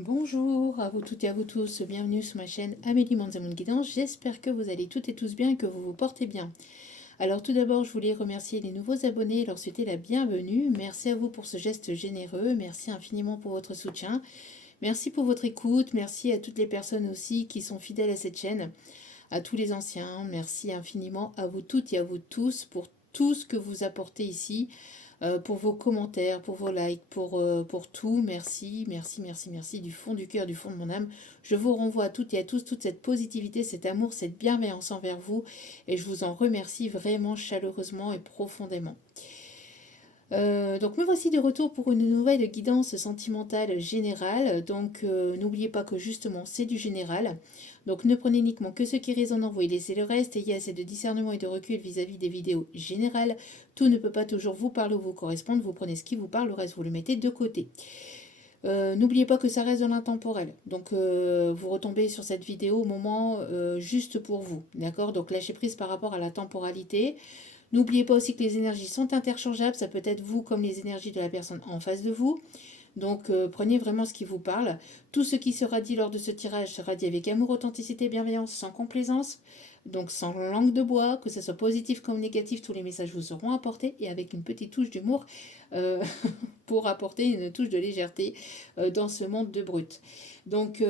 Bonjour à vous toutes et à vous tous, bienvenue sur ma chaîne Amélie Manzamoun Guidance. J'espère que vous allez toutes et tous bien et que vous vous portez bien. Alors tout d'abord, je voulais remercier les nouveaux abonnés et leur souhaiter la bienvenue. Merci à vous pour ce geste généreux, merci infiniment pour votre soutien, merci pour votre écoute, merci à toutes les personnes aussi qui sont fidèles à cette chaîne, à tous les anciens, merci infiniment à vous toutes et à vous tous pour tout ce que vous apportez ici. Pour vos commentaires, pour vos likes, pour tout. Merci, merci, merci, merci du fond du cœur, du fond de mon âme. Je vous renvoie à toutes et à tous toute cette positivité, cet amour, cette bienveillance envers vous et je vous en remercie vraiment chaleureusement et profondément. Donc me voici de retour pour une nouvelle guidance sentimentale générale. Donc n'oubliez pas que justement c'est du général. Donc ne prenez uniquement que ce qui résonne en vous et laissez le reste. Ayez assez de discernement et de recul vis-à-vis des vidéos générales. Tout ne peut pas toujours vous parler ou vous correspondre. Vous prenez ce qui vous parle, le reste vous le mettez de côté. N'oubliez pas que ça reste dans l'intemporel. Donc vous retombez sur cette vidéo au moment juste pour vous. D'accord. Donc lâchez prise par rapport à la temporalité. N'oubliez pas aussi que les énergies sont interchangeables, ça peut être vous comme les énergies de la personne en face de vous. Donc prenez vraiment ce qui vous parle. Tout ce qui sera dit lors de ce tirage sera dit avec amour, authenticité, bienveillance, sans complaisance, donc sans langue de bois, que ce soit positif comme négatif, tous les messages vous seront apportés et avec une petite touche d'humour euh, pour apporter une touche de légèreté dans ce monde de brut. Donc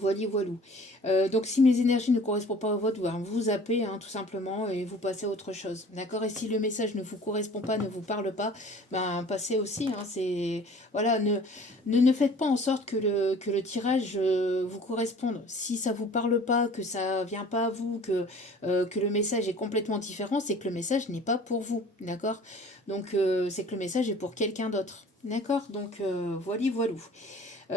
voilà, voilà. Donc si mes énergies ne correspondent pas aux vôtres, vous zappez tout simplement et vous passez à autre chose. D'accord. Et si le message ne vous correspond pas, ne vous parle pas, passez aussi. C'est voilà, ne faites pas en sorte que le tirage vous corresponde. Si ça vous parle pas, que ça vient pas à vous, que le message est complètement différent, c'est que le message n'est pas pour vous. D'accord. Donc c'est que le message est pour quelqu'un d'autre. D'accord. Donc voilà, voilà.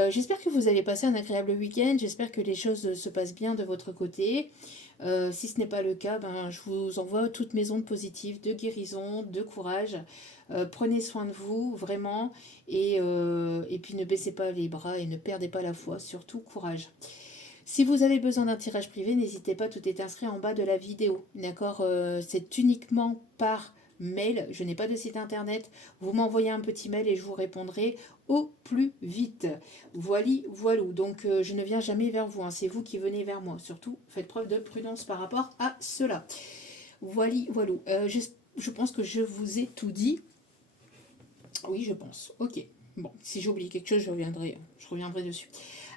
J'espère que vous avez passé un agréable week-end, j'espère que les choses se passent bien de votre côté. Si ce n'est pas le cas, je vous envoie toutes mes ondes positives de guérison, de courage. Prenez soin de vous, vraiment, et puis ne baissez pas les bras et ne perdez pas la foi, surtout courage. Si vous avez besoin d'un tirage privé, n'hésitez pas, tout est inscrit en bas de la vidéo. D'accord. C'est uniquement par mail, je n'ai pas de site internet. Vous m'envoyez un petit mail et je vous répondrai au plus vite. Voili, voilou. Donc je ne viens jamais vers vous, c'est vous qui venez vers moi. Surtout, faites preuve de prudence par rapport à cela. Voili, voilou. Je pense que je vous ai tout dit. Oui, je pense. Ok. Bon, si j'oublie quelque chose, je reviendrai dessus.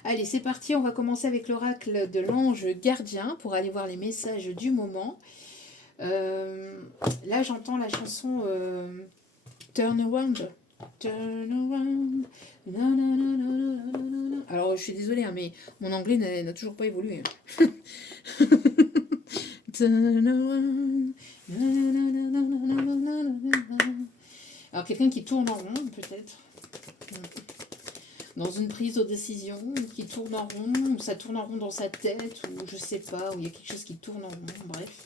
Allez, c'est parti, on va commencer avec l'oracle de l'ange gardien pour aller voir les messages du moment. Là, j'entends la chanson Turn Around. Turn Around. Alors, je suis désolée, mais mon anglais n'a toujours pas évolué. Turn around. Alors, quelqu'un qui tourne en rond, peut-être. Dans une prise de décision qui tourne en rond, ou ça tourne en rond dans sa tête, ou je sais pas, ou il y a quelque chose qui tourne en rond, bref.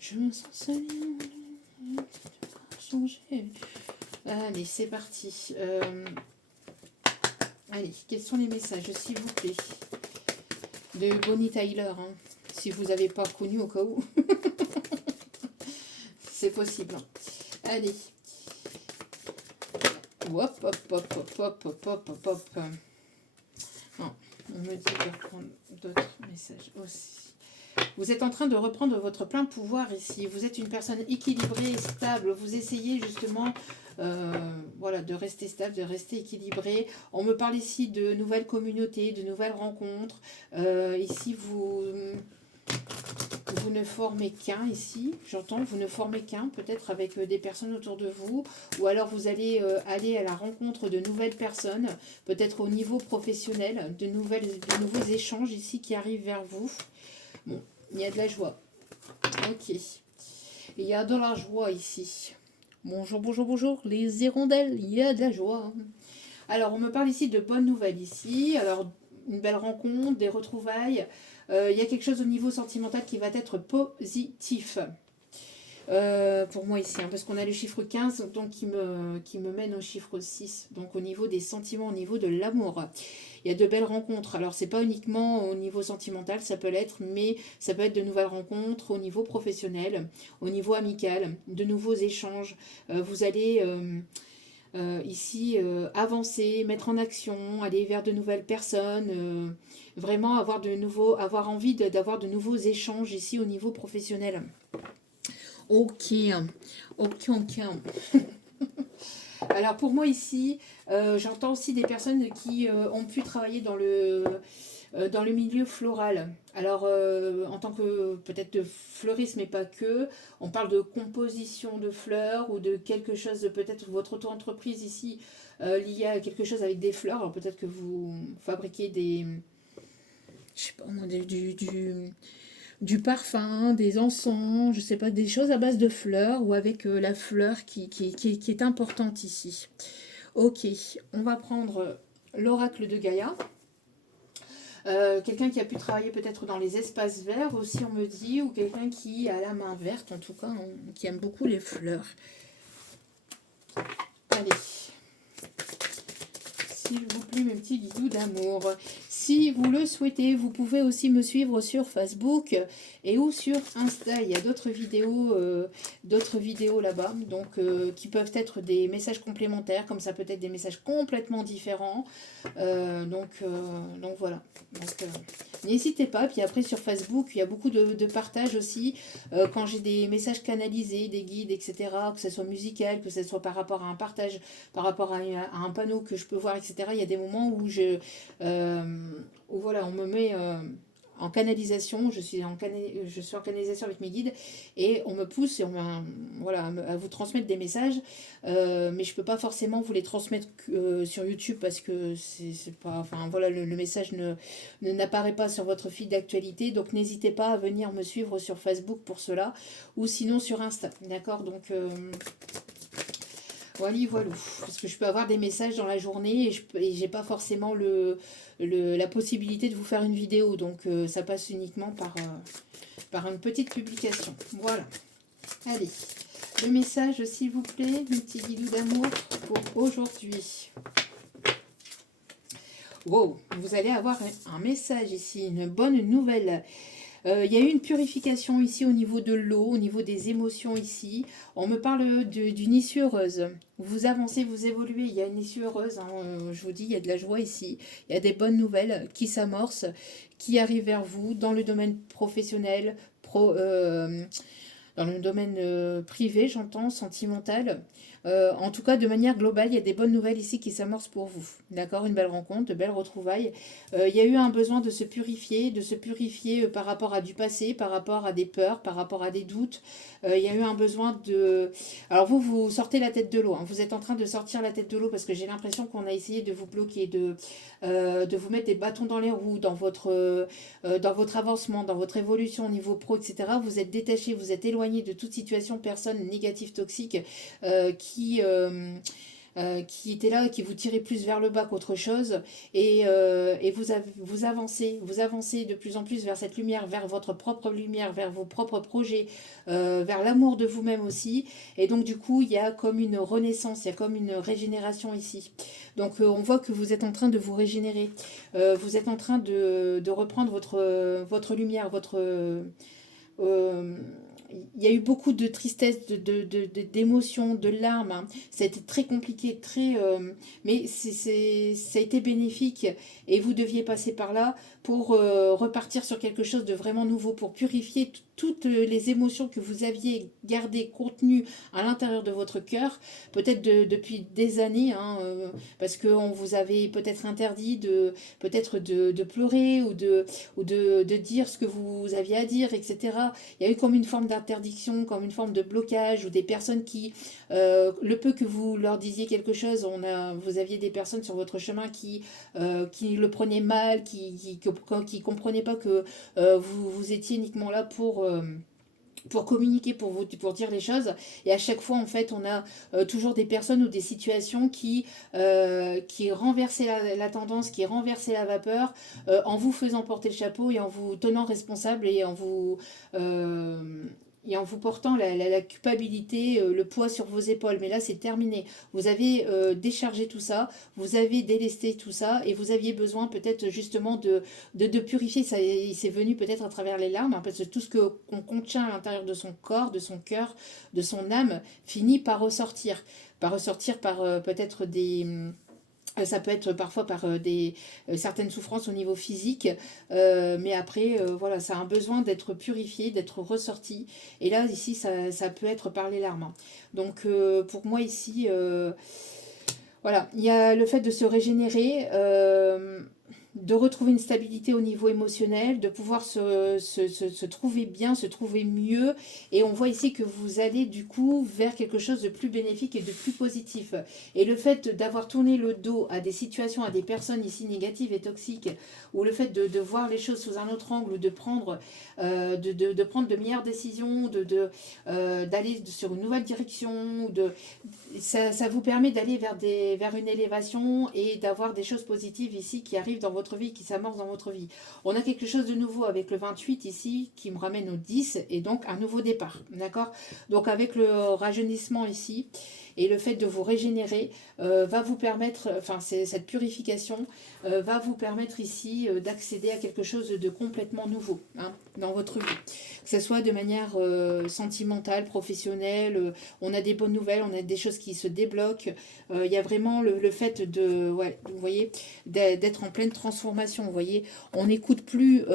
Je me sens seule, changer. Allez, c'est parti. Allez, quels sont les messages, s'il vous plaît, de Bonnie Tyler, si vous n'avez pas connu au cas où. C'est possible. Allez. Hop, hop, hop, hop, hop, hop, hop, hop, hop. Non, on me dit de reprendre d'autres messages aussi. Vous êtes en train de reprendre votre plein pouvoir ici. Vous êtes une personne équilibrée, stable. Vous essayez justement de rester stable, de rester équilibré. On me parle ici de nouvelles communautés, de nouvelles rencontres. Ici, vous ne formez qu'un ici, j'entends, vous ne formez qu'un, peut-être avec des personnes autour de vous, ou alors vous allez aller à la rencontre de nouvelles personnes, peut-être au niveau professionnel, de nouveaux échanges ici qui arrivent vers vous. Bon, il y a de la joie. Ok. Il y a de la joie ici. Bonjour, bonjour, bonjour, les hirondelles, il y a de la joie. Alors, on me parle ici de bonnes nouvelles ici. Alors, une belle rencontre, des retrouvailles. Il y a quelque chose au niveau sentimental qui va être positif. Pour moi ici, parce qu'on a le chiffre 15 donc qui me mène au chiffre 6, donc au niveau des sentiments, au niveau de l'amour. Il y a de belles rencontres, alors c'est pas uniquement au niveau sentimental, ça peut l'être, mais ça peut être de nouvelles rencontres au niveau professionnel, au niveau amical, de nouveaux échanges. Vous allez ici, avancer, mettre en action, aller vers de nouvelles personnes, vraiment avoir envie d'avoir de nouveaux échanges ici au niveau professionnel. Ok, ok. Alors pour moi ici, j'entends aussi des personnes qui ont pu travailler dans le milieu floral. Alors en tant que peut-être de fleuriste, mais pas que, on parle de composition de fleurs ou de quelque chose de peut-être votre auto-entreprise ici liée à quelque chose avec des fleurs. Alors peut-être que vous fabriquez des, je sais pas moi, du parfum, des encens, je sais pas, des choses à base de fleurs ou avec la fleur qui est importante ici. Ok, on va prendre l'oracle de Gaïa. Quelqu'un qui a pu travailler peut-être dans les espaces verts aussi, on me dit, ou quelqu'un qui a la main verte, en tout cas, qui aime beaucoup les fleurs. Allez, s'il vous plaît, mes petits guidous d'amour. Si vous le souhaitez, vous pouvez aussi me suivre sur Facebook et ou sur Insta. Il y a d'autres vidéos là-bas, donc qui peuvent être des messages complémentaires, comme ça peut être des messages complètement différents. Donc voilà. Donc, n'hésitez pas. Puis après sur Facebook, il y a beaucoup de partage aussi. Quand j'ai des messages canalisés, des guides, etc., que ce soit musical, que ce soit par rapport à un partage, par rapport à un panneau que je peux voir, etc., il y a des moments où où voilà, on me met en canalisation, je suis en canalisation avec mes guides et on me pousse et voilà, à vous transmettre des messages, mais je peux pas forcément vous les transmettre sur YouTube parce que c'est pas, enfin voilà, le message n'apparaît pas sur votre fil d'actualité, donc n'hésitez pas à venir me suivre sur Facebook pour cela ou sinon sur Insta, d'accord, donc voilà, voilà. Parce que je peux avoir des messages dans la journée et j'ai pas forcément la possibilité de vous faire une vidéo. Donc ça passe uniquement par une petite publication. Voilà. Allez, le message s'il vous plaît, mes petits guidous d'amour pour aujourd'hui. Wow, vous allez avoir un message ici, une bonne nouvelle. Il y a eu une purification ici au niveau de l'eau, au niveau des émotions ici. On me parle d'une issue heureuse. Vous avancez, vous évoluez, il y a une issue heureuse. Hein, je vous dis, il y a de la joie ici. Il y a des bonnes nouvelles qui s'amorcent, qui arrivent vers vous dans le domaine professionnel, dans le domaine privé, j'entends, sentimental. En tout cas, de manière globale, il y a des bonnes nouvelles ici qui s'amorcent pour vous. D'accord, une belle rencontre, de belles retrouvailles. Il y a eu un besoin de se purifier par rapport à du passé, par rapport à des peurs, par rapport à des doutes. Il y a eu un besoin de... Alors vous sortez la tête de l'eau. Hein. Vous êtes en train de sortir la tête de l'eau parce que j'ai l'impression qu'on a essayé de vous bloquer, de vous mettre des bâtons dans les roues dans votre avancement, dans votre évolution au niveau pro, etc. Vous êtes détaché, vous êtes éloigné de toute situation, personne négative, toxique qui était là, qui vous tirait plus vers le bas qu'autre chose, et vous avancez de plus en plus vers cette lumière, vers votre propre lumière, vers vos propres projets, vers l'amour de vous-même aussi, et donc du coup il y a comme une renaissance, il y a comme une régénération ici. Donc on voit que vous êtes en train de vous régénérer, vous êtes en train de reprendre votre lumière, euh, il y a eu beaucoup de tristesse, d'émotions, de larmes. Hein. Ça a été très compliqué, mais ça a été bénéfique. Et vous deviez passer par là pour repartir sur quelque chose de vraiment nouveau, pour purifier toutes les émotions que vous aviez gardées, contenues à l'intérieur de votre cœur, peut-être depuis des années, hein, parce qu'on vous avait peut-être interdit de pleurer ou de dire ce que vous aviez à dire, etc. Il y a eu comme une forme d'interdiction, comme une forme de blocage, ou des personnes le peu que vous leur disiez quelque chose, vous aviez des personnes sur votre chemin qui le prenaient mal, qui comprenaient pas que vous étiez uniquement là pour communiquer, pour dire les choses. Et à chaque fois, en fait, on a toujours des personnes ou des situations qui renversaient la tendance, qui renversaient la vapeur, en vous faisant porter le chapeau et en vous tenant responsable euh, et en vous portant la culpabilité, le poids sur vos épaules. Mais là, c'est terminé. Vous avez déchargé tout ça, vous avez délesté tout ça, et vous aviez besoin peut-être justement de purifier. Ça, c'est venu peut-être à travers les larmes, hein, parce que tout ce qu'on contient à l'intérieur de son corps, de son cœur, de son âme, finit par ressortir. va ressortir par peut-être des... Ça peut être parfois par certaines souffrances au niveau physique, mais après, voilà, ça a un besoin d'être purifié, d'être ressorti. Et là, ici, ça peut être par les larmes, hein. Donc, pour moi, ici, voilà, il y a le fait de se régénérer, de retrouver une stabilité au niveau émotionnel, de pouvoir se trouver bien, se trouver mieux. Et on voit ici que vous allez du coup vers quelque chose de plus bénéfique et de plus positif. Et le fait d'avoir tourné le dos à des situations, à des personnes ici négatives et toxiques, ou le fait de voir les choses sous un autre angle, ou de prendre, de prendre de meilleures décisions, d'aller sur une nouvelle direction, ça vous permet d'aller vers une élévation et d'avoir des choses positives ici qui arrivent dans votre vie, qui s'amorcent dans votre vie. On a quelque chose de nouveau avec le 28 ici qui me ramène au 10 et donc un nouveau départ. D'accord? Donc avec le rajeunissement ici et le fait de vous régénérer va vous permettre, enfin cette purification va vous permettre ici d'accéder à quelque chose de complètement nouveau, hein, dans votre vie. Que ce soit de manière sentimentale, professionnelle, on a des bonnes nouvelles, on a des choses qui se débloquent. Il y a vraiment le fait de, ouais, vous voyez, d'être en pleine transformation. Vous voyez, on n'écoute plus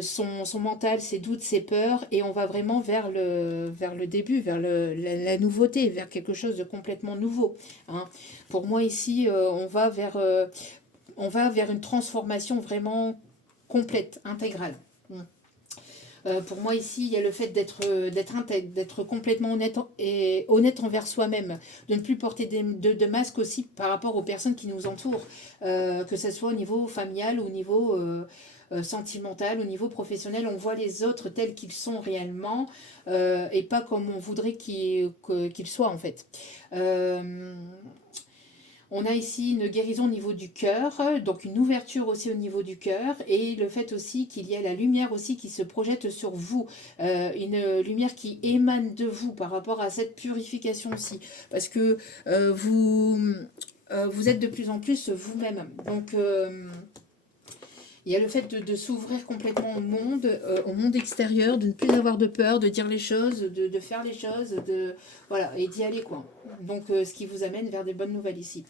son mental, ses doutes, ses peurs, et on va vraiment vers le début, vers la nouveauté, vers quelque chose de complètement nouveau, hein. Pour moi ici, on va vers une transformation vraiment complète, intégrale. Pour moi ici, il y a le fait d'être complètement honnête envers soi-même, de ne plus porter de masque aussi par rapport aux personnes qui nous entourent, que ce soit au niveau familial, au niveau sentimental, au niveau professionnel. On voit les autres tels qu'ils sont réellement et pas comme on voudrait qu'ils soient en fait. On a ici une guérison au niveau du cœur, donc une ouverture aussi au niveau du cœur, et le fait aussi qu'il y a la lumière aussi qui se projette sur vous, une lumière qui émane de vous par rapport à cette purification aussi, parce que vous êtes de plus en plus vous-même. Donc il y a le fait de s'ouvrir complètement au monde extérieur, de ne plus avoir de peur, de dire les choses, de faire les choses, voilà, et d'y aller quoi. Donc ce qui vous amène vers des bonnes nouvelles ici.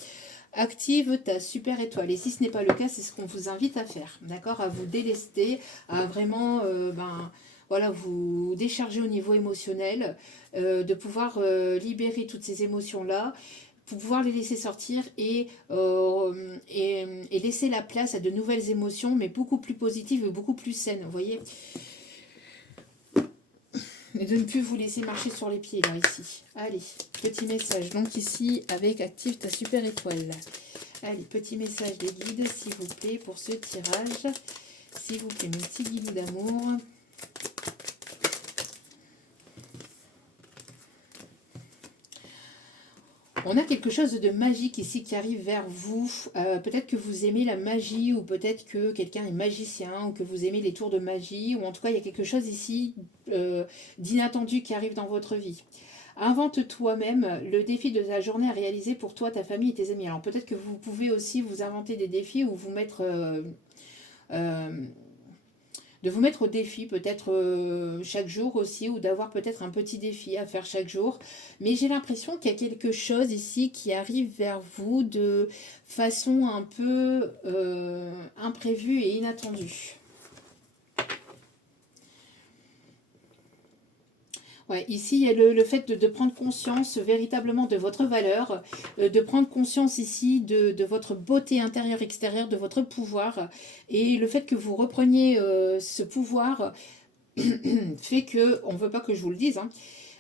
Active ta super étoile. Et si ce n'est pas le cas, c'est ce qu'on vous invite à faire, d'accord? À vous délester, à vraiment voilà, vous décharger au niveau émotionnel, de pouvoir libérer toutes ces émotions-là pour pouvoir les laisser sortir et laisser la place à de nouvelles émotions, mais beaucoup plus positives et beaucoup plus saines, vous voyez. Et de ne plus vous laisser marcher sur les pieds, là, ici. Allez, petit message, donc ici, avec active ta super étoile. Allez, petit message des guides, s'il vous plaît, pour ce tirage. S'il vous plaît, mes petits guides d'amour. On a quelque chose de magique ici qui arrive vers vous. Peut-être que vous aimez la magie, ou peut-être que quelqu'un est magicien, ou que vous aimez les tours de magie, ou en tout cas, il y a quelque chose ici d'inattendu qui arrive dans votre vie. Invente toi-même le défi de ta journée à réaliser pour toi, ta famille et tes amis. Alors peut-être que vous pouvez aussi vous inventer des défis ou vous mettre... de vous mettre au défi peut-être chaque jour aussi, ou d'avoir peut-être un petit défi à faire chaque jour. Mais j'ai l'impression qu'il y a quelque chose ici qui arrive vers vous de façon un peu imprévue et inattendue. Ouais, ici, il y a le fait de prendre conscience véritablement de votre valeur, de prendre conscience ici de votre beauté intérieure, extérieure, de votre pouvoir. Et le fait que vous repreniez ce pouvoir fait que, on ne veut pas que je vous le dise, hein,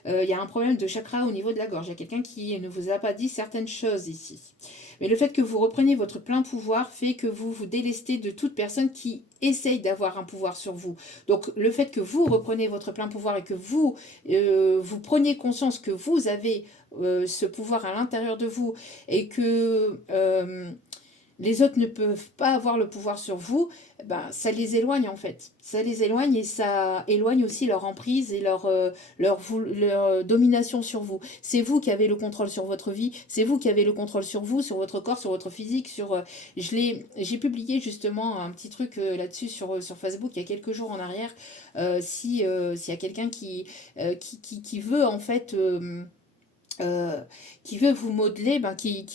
il y a un problème de chakra au niveau de la gorge. Il y a quelqu'un qui ne vous a pas dit certaines choses ici. Mais le fait que vous repreniez votre plein pouvoir fait que vous vous délestez de toute personne qui essaye d'avoir un pouvoir sur vous. Donc le fait que vous reprenez votre plein pouvoir et que vous preniez conscience que vous avez ce pouvoir à l'intérieur de vous et que les autres ne peuvent pas avoir le pouvoir sur vous, ben, ça les éloigne en fait. Ça les éloigne et ça éloigne aussi leur emprise et leur domination sur vous. C'est vous qui avez le contrôle sur votre vie, c'est vous qui avez le contrôle sur vous, sur votre corps, sur votre physique. J'ai publié justement un petit truc là-dessus sur Facebook il y a quelques jours en arrière. S'il y a quelqu'un qui veut en fait... euh, qui veut vous modeler, ben, qui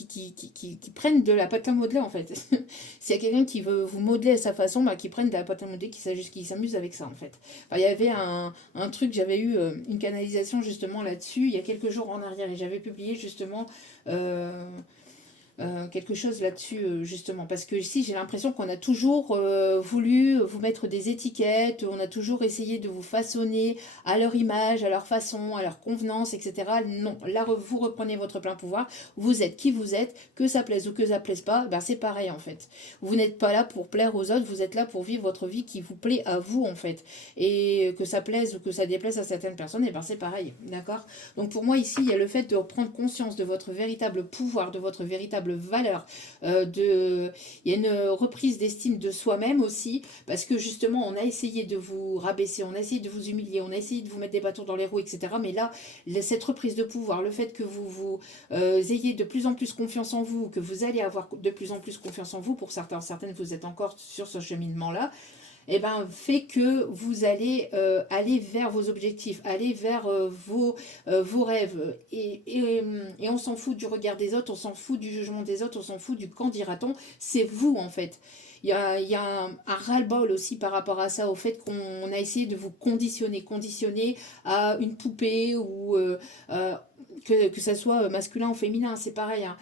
prennent de la pâte à modeler en fait. S'il y a quelqu'un qui veut vous modeler à sa façon, ben, qui prennent de la pâte à modeler, qui s'amuse avec ça en fait. Enfin, il y avait un truc, j'avais eu une canalisation justement là-dessus il y a quelques jours en arrière et j'avais publié justement euh, quelque chose là-dessus, justement. Parce que ici, j'ai l'impression qu'on a toujours voulu vous mettre des étiquettes, on a toujours essayé de vous façonner à leur image, à leur façon, à leur convenance, etc. Non, là, vous reprenez votre plein pouvoir, vous êtes qui vous êtes, que ça plaise ou que ça plaise pas, ben c'est pareil en fait. Vous n'êtes pas là pour plaire aux autres, vous êtes là pour vivre votre vie qui vous plaît à vous en fait. Et que ça plaise ou que ça déplaise à certaines personnes, et ben c'est pareil, d'accord. Donc pour moi ici, il y a le fait de prendre conscience de votre véritable pouvoir, de votre véritable valeur. Il y a une reprise d'estime de soi-même aussi, parce que justement, on a essayé de vous rabaisser, on a essayé de vous humilier, on a essayé de vous mettre des bâtons dans les roues, etc. Mais là, cette reprise de pouvoir, le fait que vous ayez de plus en plus confiance en vous, que vous allez avoir de plus en plus confiance en vous, pour certains, certaines, vous êtes encore sur ce cheminement-là, eh ben, fait que vous allez aller vers vos objectifs, aller vers vos rêves. Et on s'en fout du regard des autres, on s'en fout du jugement des autres, on s'en fout du quand dira-t-on. C'est vous, en fait. Il y a un ras-le-bol aussi par rapport à ça, au fait qu'on a essayé de vous conditionner à une poupée ou que ça soit masculin ou féminin, c'est pareil. Hein.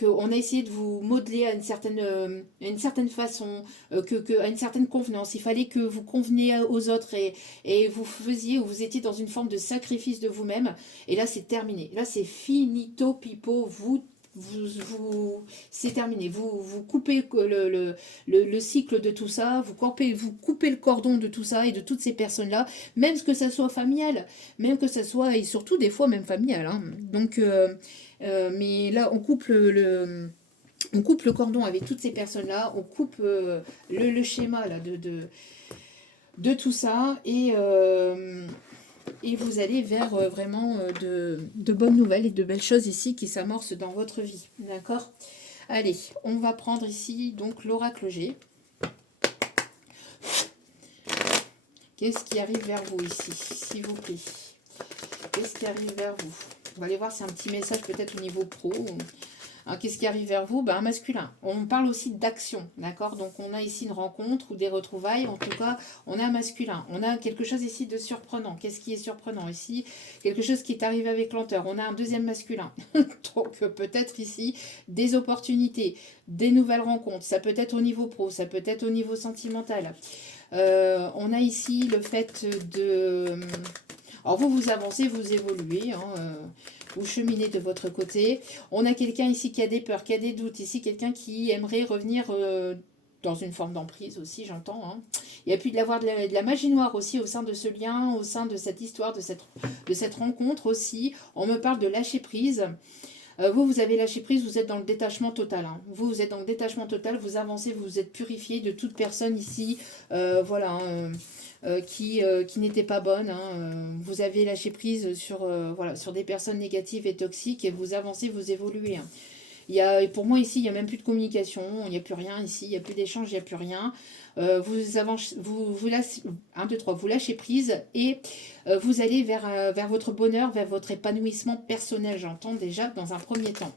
Qu'on a essayé de vous modeler à une certaine façon, à une certaine convenance. Il fallait que vous conveniez aux autres et vous faisiez ou vous étiez dans une forme de sacrifice de vous-même. Et là, c'est terminé. Là, c'est finito, pipo. C'est terminé. Vous coupez le cycle de tout ça, vous coupez le cordon de tout ça et de toutes ces personnes-là, même que ça soit familial, même que ça soit, et surtout des fois même familial. Hein. Donc, mais là, on coupe le cordon avec toutes ces personnes-là, on coupe le schéma là, de tout ça et vous allez vers vraiment de bonnes nouvelles et de belles choses ici qui s'amorcent dans votre vie. D'accord. Allez, on va prendre ici donc l'oracle G. Qu'est-ce qui arrive vers vous ici, s'il vous plaît? Qu'est-ce qui arrive vers vous? On va aller voir, c'est un petit message peut-être au niveau pro. Alors, qu'est-ce qui arrive vers vous? Un masculin. On parle aussi d'action, d'accord? Donc, on a ici une rencontre ou des retrouvailles. En tout cas, on a un masculin. On a quelque chose ici de surprenant. Qu'est-ce qui est surprenant ici? Quelque chose qui est arrivé avec lenteur. On a un deuxième masculin. Donc, peut-être ici des opportunités, des nouvelles rencontres. Ça peut être au niveau pro, ça peut être au niveau sentimental. On a ici le fait de... Alors, vous avancez, vous évoluez, hein, vous cheminez de votre côté. On a quelqu'un ici qui a des peurs, qui a des doutes. Ici, quelqu'un qui aimerait revenir dans une forme d'emprise aussi, j'entends. Hein. Il y a pu de la magie noire aussi au sein de ce lien, au sein de cette histoire, de cette rencontre aussi. On me parle de lâcher prise. Vous avez lâché prise, vous êtes dans le détachement total. Hein. Vous êtes dans le détachement total, vous avancez, vous êtes purifié de toute personne ici. Voilà. Hein, qui n'était pas bonne. Hein. Vous avez lâché prise voilà, sur des personnes négatives et toxiques et vous avancez, vous évoluez. Hein. Et pour moi ici, il n'y a même plus de communication, il n'y a plus rien ici, il n'y a plus d'échange, il n'y a plus rien. Vous avancez, vous lâchez, 1, 2, 3, vous lâchez prise et vous allez vers votre bonheur, vers votre épanouissement personnel, j'entends déjà dans un premier temps.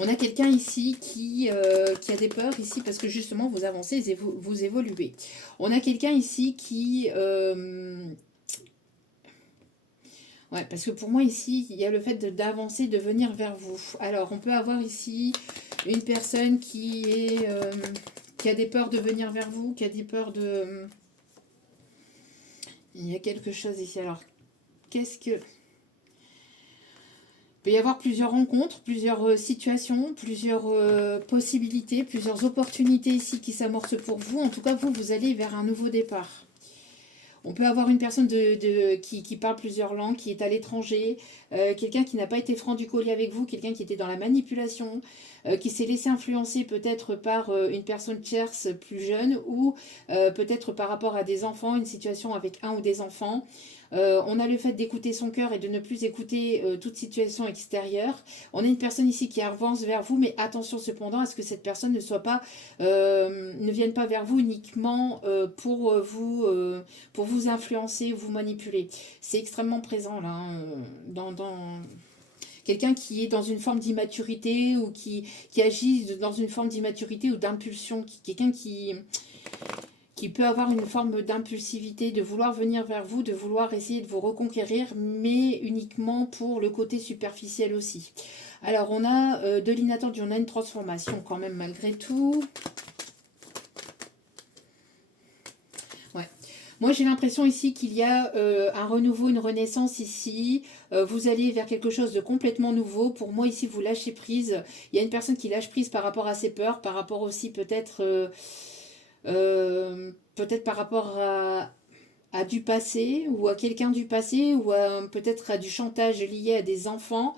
On a quelqu'un ici qui a des peurs ici parce que justement vous avancez et vous évoluez. On a quelqu'un ici qui... ouais, parce que pour moi ici, il y a le fait d'avancer, de venir vers vous. Alors, on peut avoir ici une personne qui a des peurs de venir vers vous, qui a des peurs de... Il y a quelque chose ici. Alors, qu'est-ce que... Il peut y avoir plusieurs rencontres, plusieurs situations, plusieurs possibilités, plusieurs opportunités ici qui s'amorcent pour vous. En tout cas, vous allez vers un nouveau départ. On peut avoir une personne qui parle plusieurs langues, qui est à l'étranger, quelqu'un qui n'a pas été franc du collier avec vous, quelqu'un qui était dans la manipulation, qui s'est laissé influencer peut-être par une personne tierce plus jeune ou peut-être par rapport à des enfants, une situation avec un ou des enfants. On a le fait d'écouter son cœur et de ne plus écouter toute situation extérieure. On a une personne ici qui avance vers vous, mais attention cependant à ce que cette personne ne vienne pas vers vous uniquement pour vous influencer, vous manipuler. C'est extrêmement présent là, hein, dans quelqu'un qui est dans une forme d'immaturité ou qui agit dans une forme d'immaturité ou d'impulsion, quelqu'un qui peut avoir une forme d'impulsivité, de vouloir venir vers vous, de vouloir essayer de vous reconquérir, mais uniquement pour le côté superficiel aussi. Alors, on a de l'inattendu, on a une transformation quand même malgré tout. Ouais. Moi, j'ai l'impression ici qu'il y a un renouveau, une renaissance ici. Vous allez vers quelque chose de complètement nouveau. Pour moi, ici, vous lâchez prise. Il y a une personne qui lâche prise par rapport à ses peurs, par rapport aussi peut-être par rapport à du passé ou à quelqu'un du passé ou peut-être à du chantage lié à des enfants.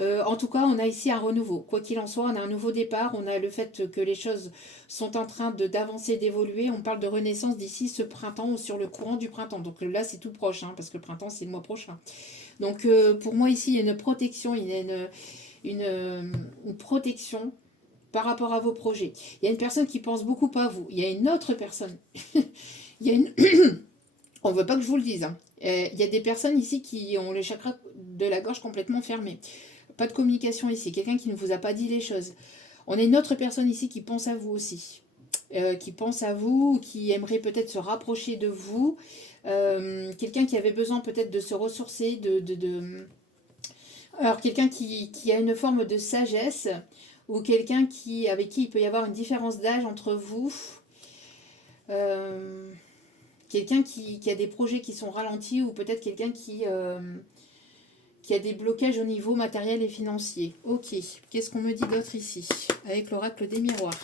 En tout cas, on a ici un renouveau. Quoi qu'il en soit, on a un nouveau départ. On a le fait que les choses sont en train d'avancer, d'évoluer. On parle de renaissance d'ici ce printemps ou sur le courant du printemps. Donc là, c'est tout proche, hein, parce que le printemps, c'est le mois prochain. Donc pour moi, ici, il y a une protection, il y a une protection par rapport à vos projets. Il y a une personne qui pense beaucoup à vous. Il y a une autre personne. Il y a une... On ne veut pas que je vous le dise. Hein. Il y a des personnes ici qui ont le chakra de la gorge complètement fermé. Pas de communication ici. Quelqu'un qui ne vous a pas dit les choses. On a une autre personne ici qui pense à vous aussi. Qui pense à vous, qui aimerait peut-être se rapprocher de vous. Quelqu'un qui avait besoin peut-être de se ressourcer, Alors, quelqu'un qui a une forme de sagesse ou quelqu'un avec qui il peut y avoir une différence d'âge entre vous. Quelqu'un qui a des projets qui sont ralentis ou peut-être quelqu'un qui a des blocages au niveau matériel et financier. Ok, qu'est-ce qu'on me dit d'autre ici avec l'oracle des miroirs?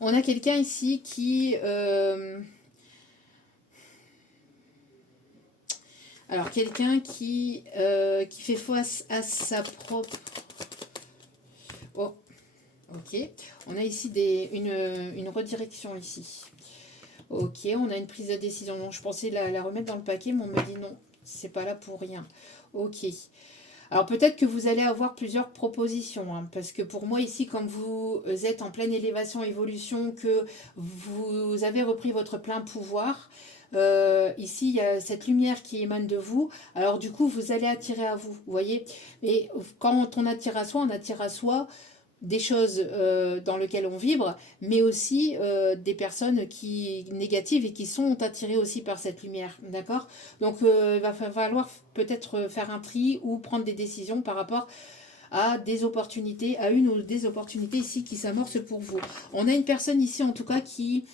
On a quelqu'un ici qui... alors, quelqu'un qui fait face à sa propre... Oh, ok. On a ici une redirection ici. Ok, on a une prise de décision. Donc, je pensais la remettre dans le paquet, mais on me dit non, c'est pas là pour rien. Ok. Alors, peut-être que vous allez avoir plusieurs propositions, hein, parce que pour moi, ici, comme vous êtes en pleine élévation, évolution, que vous avez repris votre plein pouvoir, ici, il y a cette lumière qui émane de vous. Alors, du coup, vous allez attirer à vous, vous voyez. Et quand on attire à soi des choses dans lesquelles on vibre, mais aussi des personnes négatives et qui sont attirées aussi par cette lumière, d'accord? Donc il va falloir peut-être faire un tri ou prendre des décisions par rapport à des opportunités, à une ou des opportunités ici qui s'amorcent pour vous. On a une personne ici en tout cas qui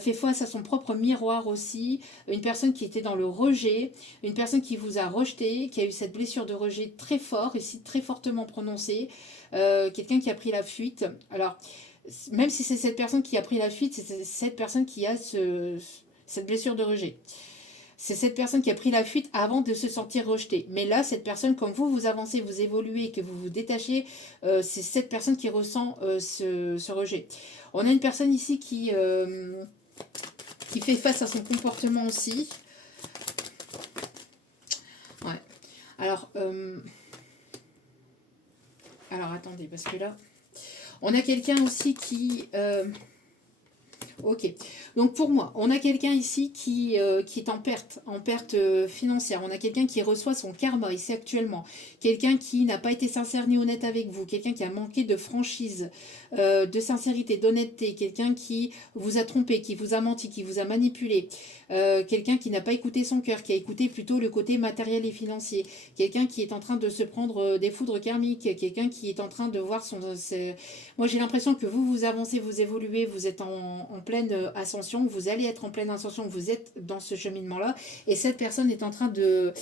fait face à son propre miroir aussi, une personne qui était dans le rejet, une personne qui vous a rejeté, qui a eu cette blessure de rejet très fort, ici très fortement prononcée, quelqu'un qui a pris la fuite. Alors, même si c'est cette personne qui a pris la fuite, c'est cette personne qui a cette blessure de rejet. C'est cette personne qui a pris la fuite avant de se sentir rejetée. Mais là, cette personne, comme vous avancez, vous évoluez, que vous vous détachez, c'est cette personne qui ressent ce rejet. On a une personne ici qui fait face à son comportement aussi. Ouais. Alors, attendez, parce que là, on a quelqu'un aussi qui... ok, donc pour moi, on a quelqu'un ici qui est en perte financière. On a quelqu'un qui reçoit son karma ici actuellement. Quelqu'un qui n'a pas été sincère ni honnête avec vous. Quelqu'un qui a manqué de franchise, de sincérité, d'honnêteté. Quelqu'un qui vous a trompé, qui vous a menti, qui vous a manipulé. Quelqu'un qui n'a pas écouté son cœur, qui a écouté plutôt le côté matériel et financier. Quelqu'un qui est en train de se prendre des foudres karmiques. Quelqu'un qui est en train de voir Moi, j'ai l'impression que vous avancez, vous évoluez, vous êtes en pleine ascension, vous allez être en pleine ascension, vous êtes dans ce cheminement-là, et cette personne est en train de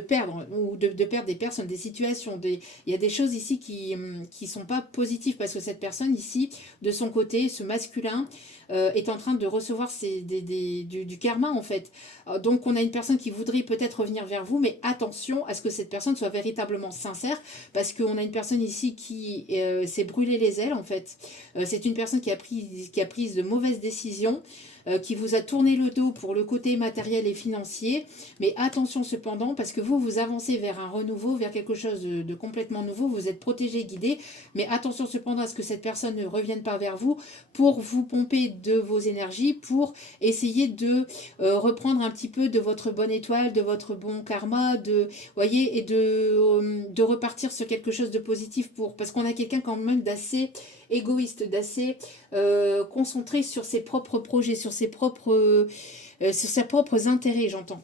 perdre, ou de perdre des personnes, des situations. Il y a des choses ici qui ne sont pas positives, parce que cette personne ici, de son côté, ce masculin, est en train de recevoir du karma en fait. Donc on a une personne qui voudrait peut-être revenir vers vous, mais attention à ce que cette personne soit véritablement sincère, parce qu'on a une personne ici qui s'est brûlé les ailes en fait. C'est une personne qui a pris de mauvaises décisions. qui vous a tourné le dos pour le côté matériel et financier. Mais attention cependant, parce que vous avancez vers un renouveau, vers quelque chose de complètement nouveau, vous êtes protégé, guidé. Mais attention cependant à ce que cette personne ne revienne pas vers vous pour vous pomper de vos énergies, pour essayer de reprendre un petit peu de votre bonne étoile, de votre bon karma, voyez, et de repartir sur quelque chose de positif parce qu'on a quelqu'un quand même d'assez égoïste, d'assez concentré sur ses propres projets, sur ses propres intérêts, j'entends.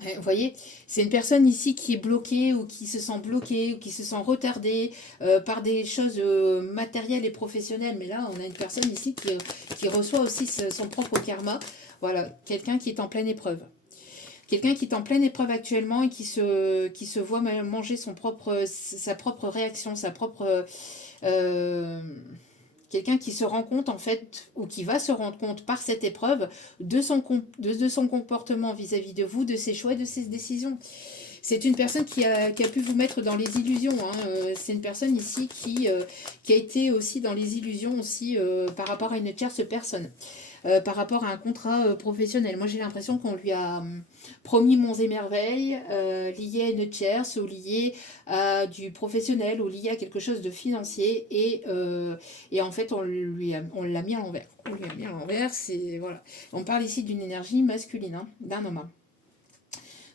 Vous voyez, c'est une personne ici qui est bloquée ou qui se sent bloquée ou qui se sent retardée par des choses matérielles et professionnelles. Mais là, on a une personne ici qui reçoit aussi son propre karma. Voilà, quelqu'un qui est en pleine épreuve. Quelqu'un qui est en pleine épreuve actuellement et qui se voit manger sa propre réaction, sa propre... quelqu'un qui se rend compte en fait, ou qui va se rendre compte par cette épreuve de son comportement vis-à-vis de vous, de ses choix et de ses décisions. C'est une personne qui a pu vous mettre dans les illusions. C'est une personne ici qui a été aussi dans les illusions aussi par rapport à une tierce personne. Par rapport à un contrat professionnel. Moi, j'ai l'impression qu'on lui a promis monts et merveilles, lié à une tierce, ou lié à du professionnel, ou lié à quelque chose de financier, et en fait, on l'a mis à l'envers. On lui a mis à l'envers, voilà. On parle ici d'une énergie masculine, d'un homme.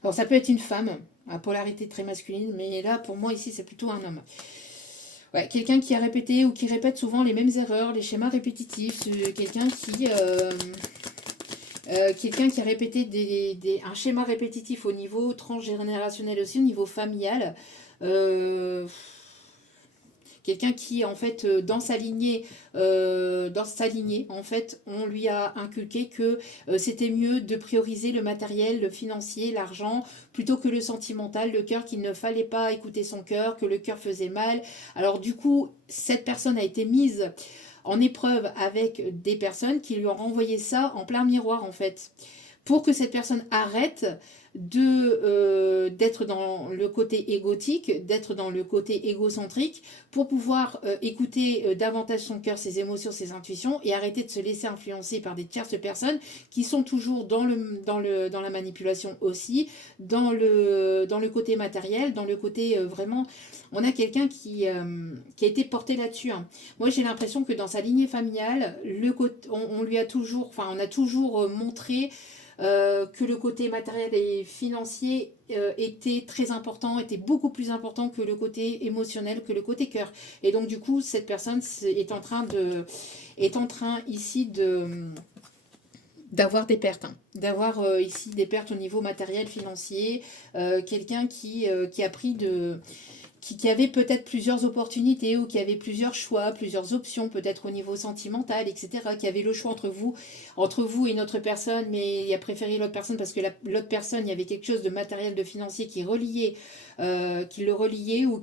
Alors, ça peut être une femme, à polarité très masculine, mais là, pour moi, ici, c'est plutôt un homme. Ouais, quelqu'un qui a répété ou qui répète souvent les mêmes erreurs, les schémas répétitifs, quelqu'un qui a répété un schéma répétitif au niveau transgénérationnel aussi, au niveau familial. Quelqu'un qui, en fait, dans sa lignée, en fait, on lui a inculqué que c'était mieux de prioriser le matériel, le financier, l'argent, plutôt que le sentimental, le cœur, qu'il ne fallait pas écouter son cœur, que le cœur faisait mal. Alors du coup, cette personne a été mise en épreuve avec des personnes qui lui ont renvoyé ça en plein miroir, en fait. Pour que cette personne arrête d'être dans le côté égotique, d'être dans le côté égocentrique, pour pouvoir écouter davantage son cœur, ses émotions, ses intuitions, et arrêter de se laisser influencer par des tierces personnes qui sont toujours dans la manipulation aussi, dans le côté matériel, dans le côté vraiment... On a quelqu'un qui a été porté là-dessus. Moi, j'ai l'impression que dans sa lignée familiale, on lui a toujours... Enfin, on a toujours montré... que le côté matériel et financier était très important, était beaucoup plus important que le côté émotionnel, que le côté cœur. Et donc du coup, cette personne est en train ici d'avoir des pertes, d'avoir ici des pertes au niveau matériel, financier, quelqu'un qui a pris qui avait peut-être plusieurs opportunités ou qui avait plusieurs choix, plusieurs options, peut-être au niveau sentimental, etc., qui avait le choix entre vous et une autre personne, mais il a préféré l'autre personne parce que l'autre personne, il y avait quelque chose de matériel, de financier qui le reliait, ou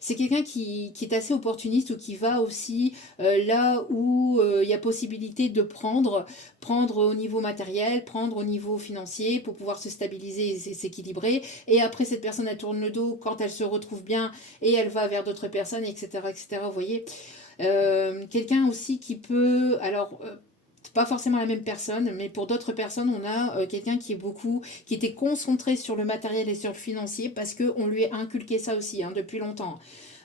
c'est quelqu'un qui est assez opportuniste, ou qui va aussi là où il y a possibilité de prendre au niveau matériel, prendre au niveau financier pour pouvoir se stabiliser et s'équilibrer. Et après, cette personne, elle tourne le dos quand elle se retrouve bien et elle va vers d'autres personnes, etc., etc. Vous voyez, quelqu'un aussi qui peut... Alors, pas forcément la même personne, mais pour d'autres personnes, on a quelqu'un qui était concentré sur le matériel et sur le financier parce qu'on lui a inculqué ça aussi depuis longtemps.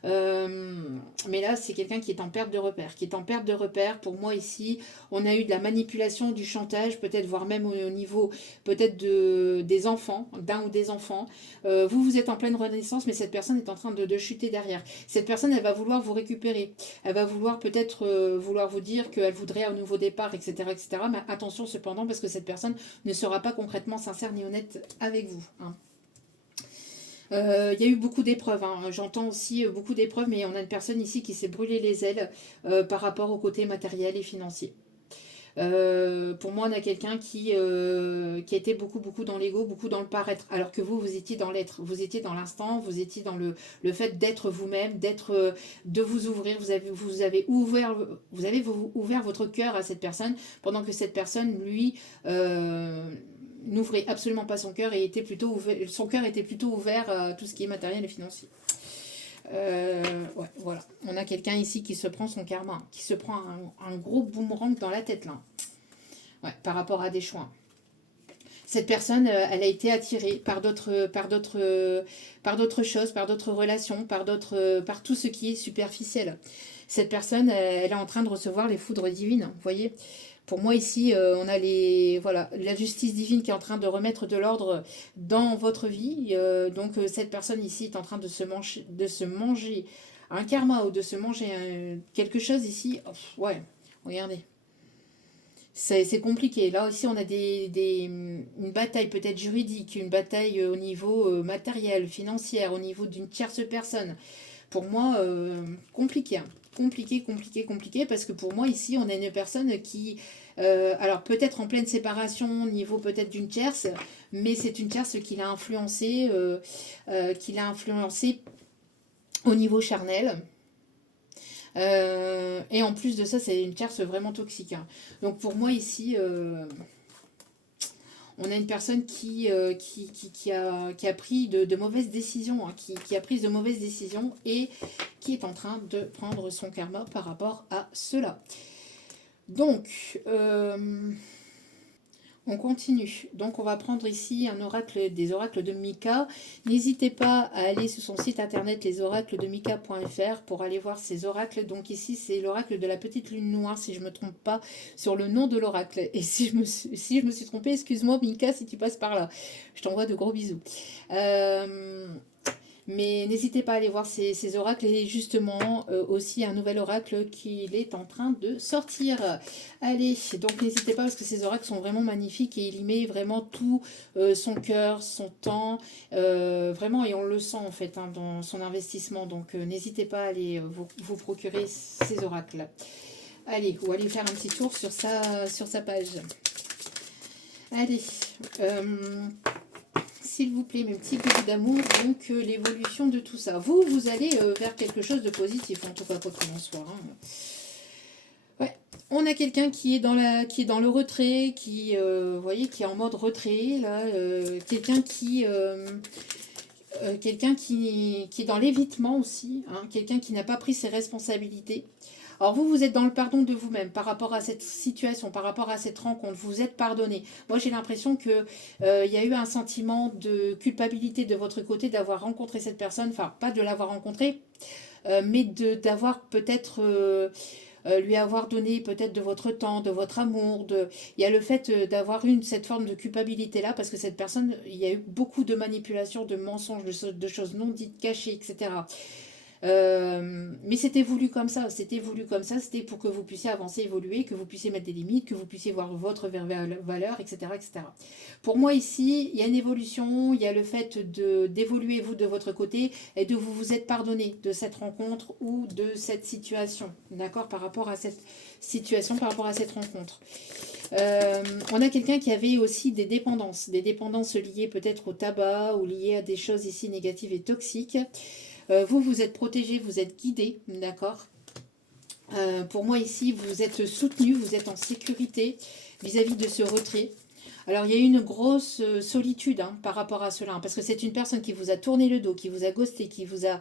Mais là, c'est quelqu'un qui est en perte de repère, Pour moi, ici, on a eu de la manipulation, du chantage, peut-être, voire même au niveau peut-être des enfants, d'un ou des enfants. Vous êtes en pleine renaissance, mais cette personne est en train de chuter derrière. Cette personne, elle va vouloir vous récupérer. Elle va vouloir peut-être vouloir vous dire qu'elle voudrait un nouveau départ, etc., etc. Mais attention cependant, parce que cette personne ne sera pas concrètement sincère ni honnête avec vous. Il y a eu beaucoup d'épreuves, j'entends aussi beaucoup d'épreuves, mais on a une personne ici qui s'est brûlé les ailes par rapport au côté matériel et financier. Pour moi, on a quelqu'un qui a été beaucoup dans l'ego, beaucoup dans le paraître, alors que vous étiez dans l'être, vous étiez dans l'instant, vous étiez dans le fait d'être vous-même, de vous ouvrir, vous avez ouvert votre cœur à cette personne, pendant que cette personne, lui, n'ouvrait absolument pas son cœur et son cœur était plutôt ouvert à tout ce qui est matériel et financier. Ouais, voilà. On a quelqu'un ici qui se prend son karma, qui se prend un gros boomerang dans la tête là. Ouais, par rapport à des choix. Cette personne, elle a été attirée par d'autres choses, par d'autres relations, par tout ce qui est superficiel. Cette personne, elle est en train de recevoir les foudres divines, vous voyez. Pour moi ici, on a voilà, la justice divine qui est en train de remettre de l'ordre dans votre vie. Donc cette personne ici est en train de se manger un karma ou de se manger quelque chose ici. Oh, ouais, regardez. C'est compliqué. Là aussi, on a une bataille peut-être juridique, une bataille au niveau matériel, financière, au niveau d'une tierce personne. Pour moi, compliqué, hein. Compliqué, parce que pour moi, ici, on a une personne qui, alors peut-être en pleine séparation, au niveau peut-être d'une tierce, mais c'est une tierce qui l'a influencé au niveau charnel. Et en plus de ça, c'est une tierce vraiment toxique, hein. Donc pour moi ici, on a une personne qui a pris de mauvaises décisions, hein, qui a pris de mauvaises décisions et qui est en train de prendre son karma par rapport à cela. Donc, on continue. Donc, on va prendre ici des oracles de Mika. N'hésitez pas à aller sur son site internet lesoracledemika.fr pour aller voir ces oracles. Donc, ici, c'est l'oracle de la petite lune noire, si je ne me trompe pas, sur le nom de l'oracle. Et si je me suis trompée, excuse-moi, Mika, si tu passes par là. Je t'envoie de gros bisous. Mais n'hésitez pas à aller voir ces oracles et justement aussi un nouvel oracle qu'il est en train de sortir. Allez, donc n'hésitez pas parce que ces oracles sont vraiment magnifiques et il y met vraiment tout son cœur, son temps, vraiment, et on le sent en fait, hein, dans son investissement. Donc n'hésitez pas à aller vous procurer ces oracles. Allez, ou aller faire un petit tour sur sa page. Allez, s'il vous plaît, mes petits bisous d'amour, donc l'évolution de tout ça. Vous allez vers quelque chose de positif, en tout cas, quoi qu'il en soit. Hein. Ouais, on a quelqu'un qui est dans le retrait, vous voyez, qui est en mode retrait, là, quelqu'un qui est dans l'évitement aussi, hein, quelqu'un qui n'a pas pris ses responsabilités. Alors vous êtes dans le pardon de vous-même par rapport à cette situation, par rapport à cette rencontre, vous êtes pardonné. Moi j'ai l'impression que y a eu un sentiment de culpabilité de votre côté d'avoir rencontré cette personne, enfin pas de l'avoir rencontrée, mais d'avoir peut-être lui avoir donné peut-être de votre temps, de votre amour. Il y a le fait d'avoir eu cette forme de culpabilité-là, parce que cette personne, il y a eu beaucoup de manipulations, de mensonges, de choses non dites, cachées, etc. Mais c'était voulu comme ça, c'était pour que vous puissiez avancer, évoluer, que vous puissiez mettre des limites, que vous puissiez voir votre valeur, etc., etc. Pour moi ici, il y a une évolution, il y a le fait d'évoluer vous de votre côté et de vous être pardonné de cette rencontre ou de cette situation, d'accord, par rapport à cette situation, par rapport à cette rencontre. On a quelqu'un qui avait aussi des dépendances liées peut-être au tabac ou liées à des choses ici négatives et toxiques. Vous êtes protégé, vous êtes guidé, d'accord. Pour moi ici, vous êtes soutenu, vous êtes en sécurité vis-à-vis de ce retrait. Alors, il y a eu une grosse solitude, hein, par rapport à cela, hein, parce que c'est une personne qui vous a tourné le dos, qui vous a ghosté, qui vous a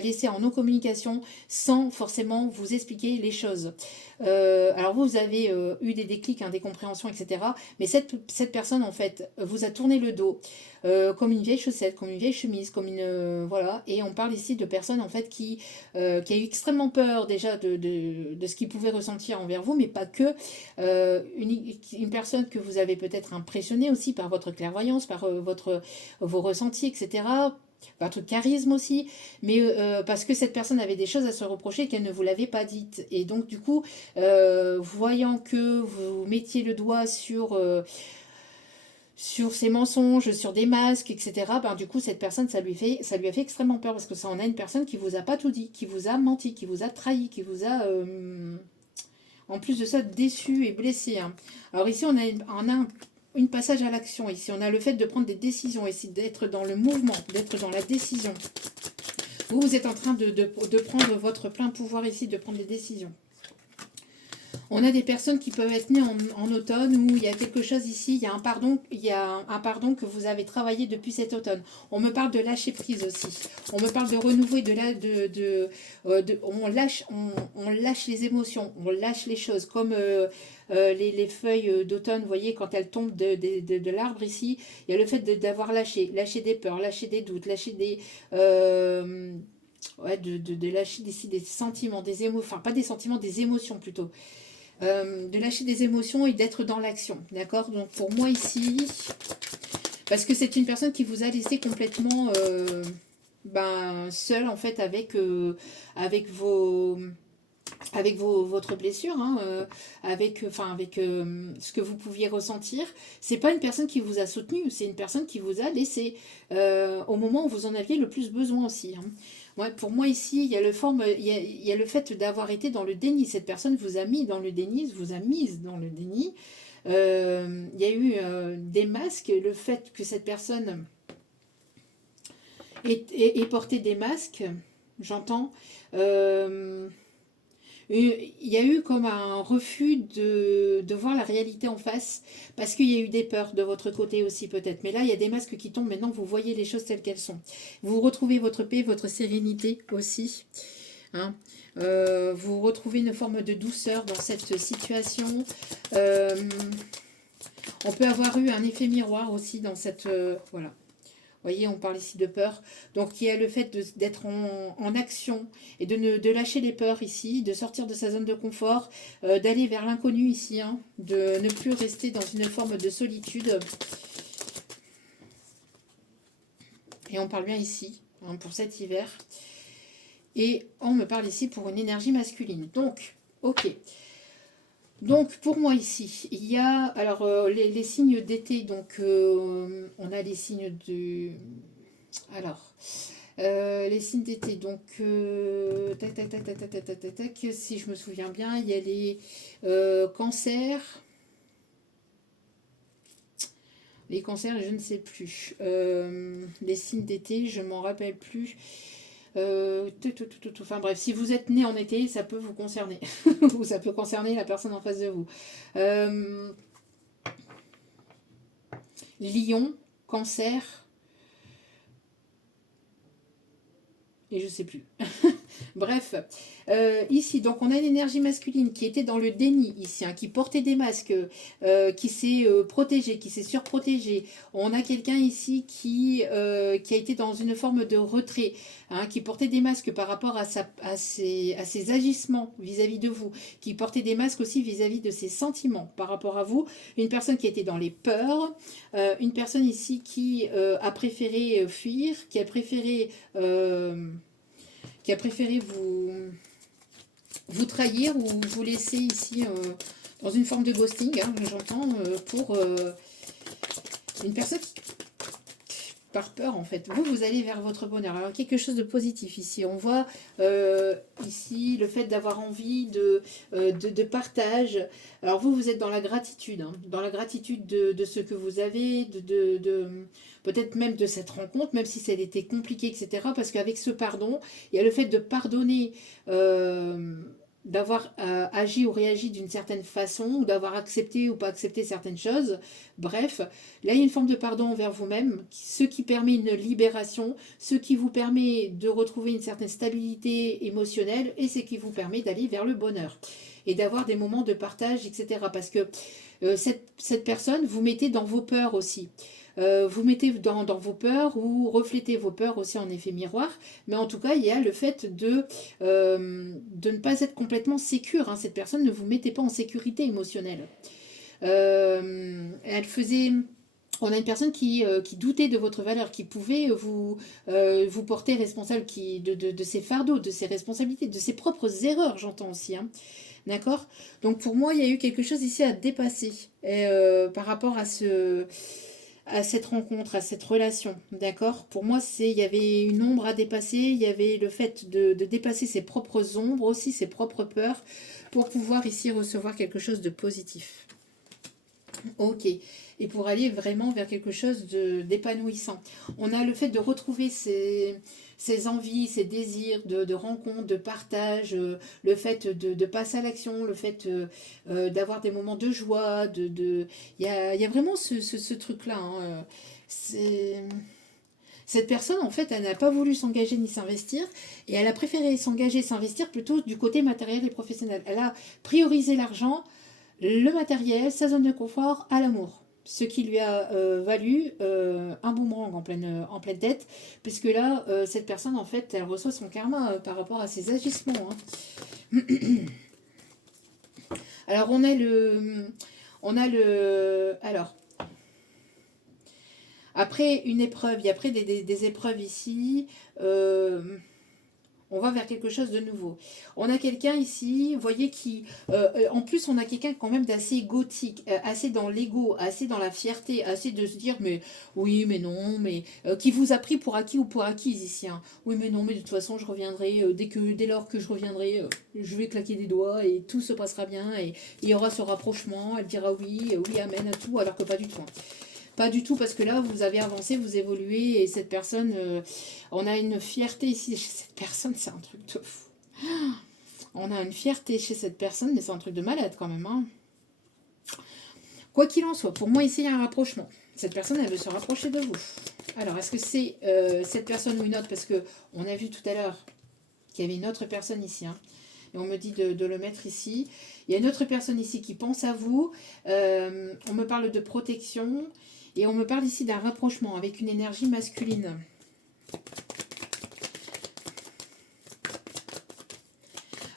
laissé en non-communication sans forcément vous expliquer les choses. Alors, vous avez eu des déclics, hein, des compréhensions, etc. Mais cette personne, en fait, vous a tourné le dos comme une vieille chaussette, comme une vieille chemise, comme une... voilà. Et on parle ici de personnes, en fait, qui a eu extrêmement peur déjà de ce qu'ils pouvaient ressentir envers vous, mais pas que. Une personne que vous avez peut-être impressionnée aussi par votre clairvoyance, par vos ressentis, etc., votre charisme aussi, mais parce que cette personne avait des choses à se reprocher et qu'elle ne vous l'avait pas dites. Et donc, du coup, voyant que vous mettiez le doigt sur ces mensonges, sur des masques, etc., ben, du coup, cette personne, ça lui a fait extrêmement peur, parce que ça en a une personne qui vous a pas tout dit, qui vous a menti, qui vous a trahi, qui vous a... en plus de ça, déçu et blessé, hein. Alors ici, on a une passage à l'action. Ici, on a le fait de prendre des décisions, ici, d'être dans le mouvement, d'être dans la décision. Vous êtes en train de prendre votre plein pouvoir ici, de prendre des décisions. On a des personnes qui peuvent être nées en automne où il y a quelque chose ici, il y a un pardon que vous avez travaillé depuis cet automne. On me parle de lâcher prise aussi. On me parle de renouveau et on lâche les émotions, on lâche les choses comme les feuilles d'automne, vous voyez, quand elles tombent de l'arbre ici, il y a le fait d'avoir lâché des peurs, lâché des doutes, lâché des... ouais, de lâcher des sentiments, des émotions, enfin pas des sentiments, des émotions plutôt. De lâcher des émotions et d'être dans l'action, d'accord? Donc pour moi ici, parce que c'est une personne qui vous a laissé complètement seul en fait avec votre blessure, hein, avec ce que vous pouviez ressentir. C'est pas une personne qui vous a soutenu, c'est une personne qui vous a laissé au moment où vous en aviez le plus besoin aussi, hein. Ouais, pour moi ici, il y a le fait d'avoir été dans le déni. Cette personne vous a mis dans le déni, vous a mise dans le déni. Il y a eu des masques, le fait que cette personne ait porté des masques, j'entends. Il y a eu comme un refus de voir la réalité en face, parce qu'il y a eu des peurs de votre côté aussi peut-être. Mais là, il y a des masques qui tombent, maintenant vous voyez les choses telles qu'elles sont. Vous retrouvez votre paix, votre sérénité aussi, hein. Vous retrouvez une forme de douceur dans cette situation. On peut avoir eu un effet miroir aussi dans cette... voilà. Vous voyez, on parle ici de peur. Donc, il y a le fait d'être en action et de lâcher les peurs ici, de sortir de sa zone de confort, d'aller vers l'inconnu ici, hein, de ne plus rester dans une forme de solitude. Et on parle bien ici, hein, pour cet hiver. Et on me parle ici pour une énergie masculine. Donc, ok. Donc, pour moi ici, il y a alors les signes d'été. Donc, on a les signes de... Alors, les signes d'été, donc, tac, tac, tac, tac, tac, tac, tac, tac, tac, si je me souviens bien, il y a les cancers. Les cancers, je ne sais plus. Les signes d'été, je m'en rappelle plus. Enfin bref, si vous êtes né en été, ça peut vous concerner. Ou ça peut concerner la personne en face de vous. Lion, cancer, et je sais plus. Bref, ici, donc on a une énergie masculine qui était dans le déni ici, hein, qui portait des masques, qui s'est protégé, qui s'est surprotégé. On a quelqu'un ici qui a été dans une forme de retrait, hein, qui portait des masques par rapport à ses agissements vis-à-vis de vous, qui portait des masques aussi vis-à-vis de ses sentiments par rapport à vous. Une personne qui était dans les peurs, une personne ici qui a préféré fuir, qui a préféré vous trahir ou vous laisser ici dans une forme de ghosting, hein, j'entends, pour une personne qui, par peur en fait. Vous allez vers votre bonheur. Alors quelque chose de positif ici. On voit ici le fait d'avoir envie de partage. Alors vous êtes dans la gratitude, hein, dans la gratitude de ce que vous avez, peut-être même de cette rencontre, même si ça a été compliqué, etc. Parce qu'avec ce pardon, il y a le fait de pardonner, d'avoir agi ou réagi d'une certaine façon, ou d'avoir accepté ou pas accepté certaines choses. Bref, là il y a une forme de pardon envers vous-même, ce qui permet une libération, ce qui vous permet de retrouver une certaine stabilité émotionnelle, et ce qui vous permet d'aller vers le bonheur et d'avoir des moments de partage, etc. Parce que cette personne, vous mettez dans vos peurs aussi. Vous mettez dans vos peurs ou reflétez vos peurs aussi en effet miroir. Mais en tout cas, il y a le fait de ne pas être complètement sécure, hein. Cette personne ne vous mettait pas en sécurité émotionnelle. Elle faisait... On a une personne qui doutait de votre valeur, qui pouvait vous porter responsable de ses fardeaux, de ses responsabilités, de ses propres erreurs, j'entends aussi, hein. D'accord? Donc pour moi, il y a eu quelque chose ici à dépasser par rapport à cette rencontre, à cette relation. D'accord? Pour moi, il y avait une ombre à dépasser, il y avait le fait de dépasser ses propres ombres, aussi ses propres peurs, pour pouvoir ici recevoir quelque chose de positif. Ok. Et pour aller vraiment vers quelque chose d'épanouissant. On a le fait de retrouver ses envies, ses désirs de rencontre, de partage, le fait de passer à l'action, le fait d'avoir des moments de joie, il y a vraiment ce truc-là. Hein, c'est... Cette personne, en fait, elle n'a pas voulu s'engager ni s'investir, et elle a préféré s'engager et s'investir plutôt du côté matériel et professionnel. Elle a priorisé l'argent, le matériel, sa zone de confort à l'amour. Ce qui lui a valu un boomerang en pleine tête, puisque là, cette personne, en fait, elle reçoit son karma par rapport à ses agissements. Hein. Alors, on a le... Alors, après une épreuve, il y a après des épreuves ici, on va vers quelque chose de nouveau. On a quelqu'un ici, vous voyez, en plus, on a quelqu'un quand même d'assez égotique, assez dans l'ego, assez dans la fierté, assez de se dire, mais oui, mais non, mais qui vous a pris pour acquis ou pour acquise ici. Hein. Oui, mais non, mais de toute façon, je reviendrai, dès lors que je reviendrai, je vais claquer des doigts et tout se passera bien et il y aura ce rapprochement, elle dira oui, oui, amen à tout, alors que pas du tout. Hein. Pas du tout, parce que là, vous avez avancé, vous évoluez, et cette personne, on a une fierté ici chez cette personne, c'est un truc de fou. On a une fierté chez cette personne, mais c'est un truc de malade quand même. Hein. Quoi qu'il en soit, pour moi, ici, il y a un rapprochement. Cette personne, elle veut se rapprocher de vous. Alors, est-ce que c'est cette personne ou une autre? Parce que on a vu tout à l'heure qu'il y avait une autre personne ici. Hein, et on me dit de le mettre ici. Il y a une autre personne ici qui pense à vous. On me parle de protection. Et on me parle ici d'un rapprochement avec une énergie masculine.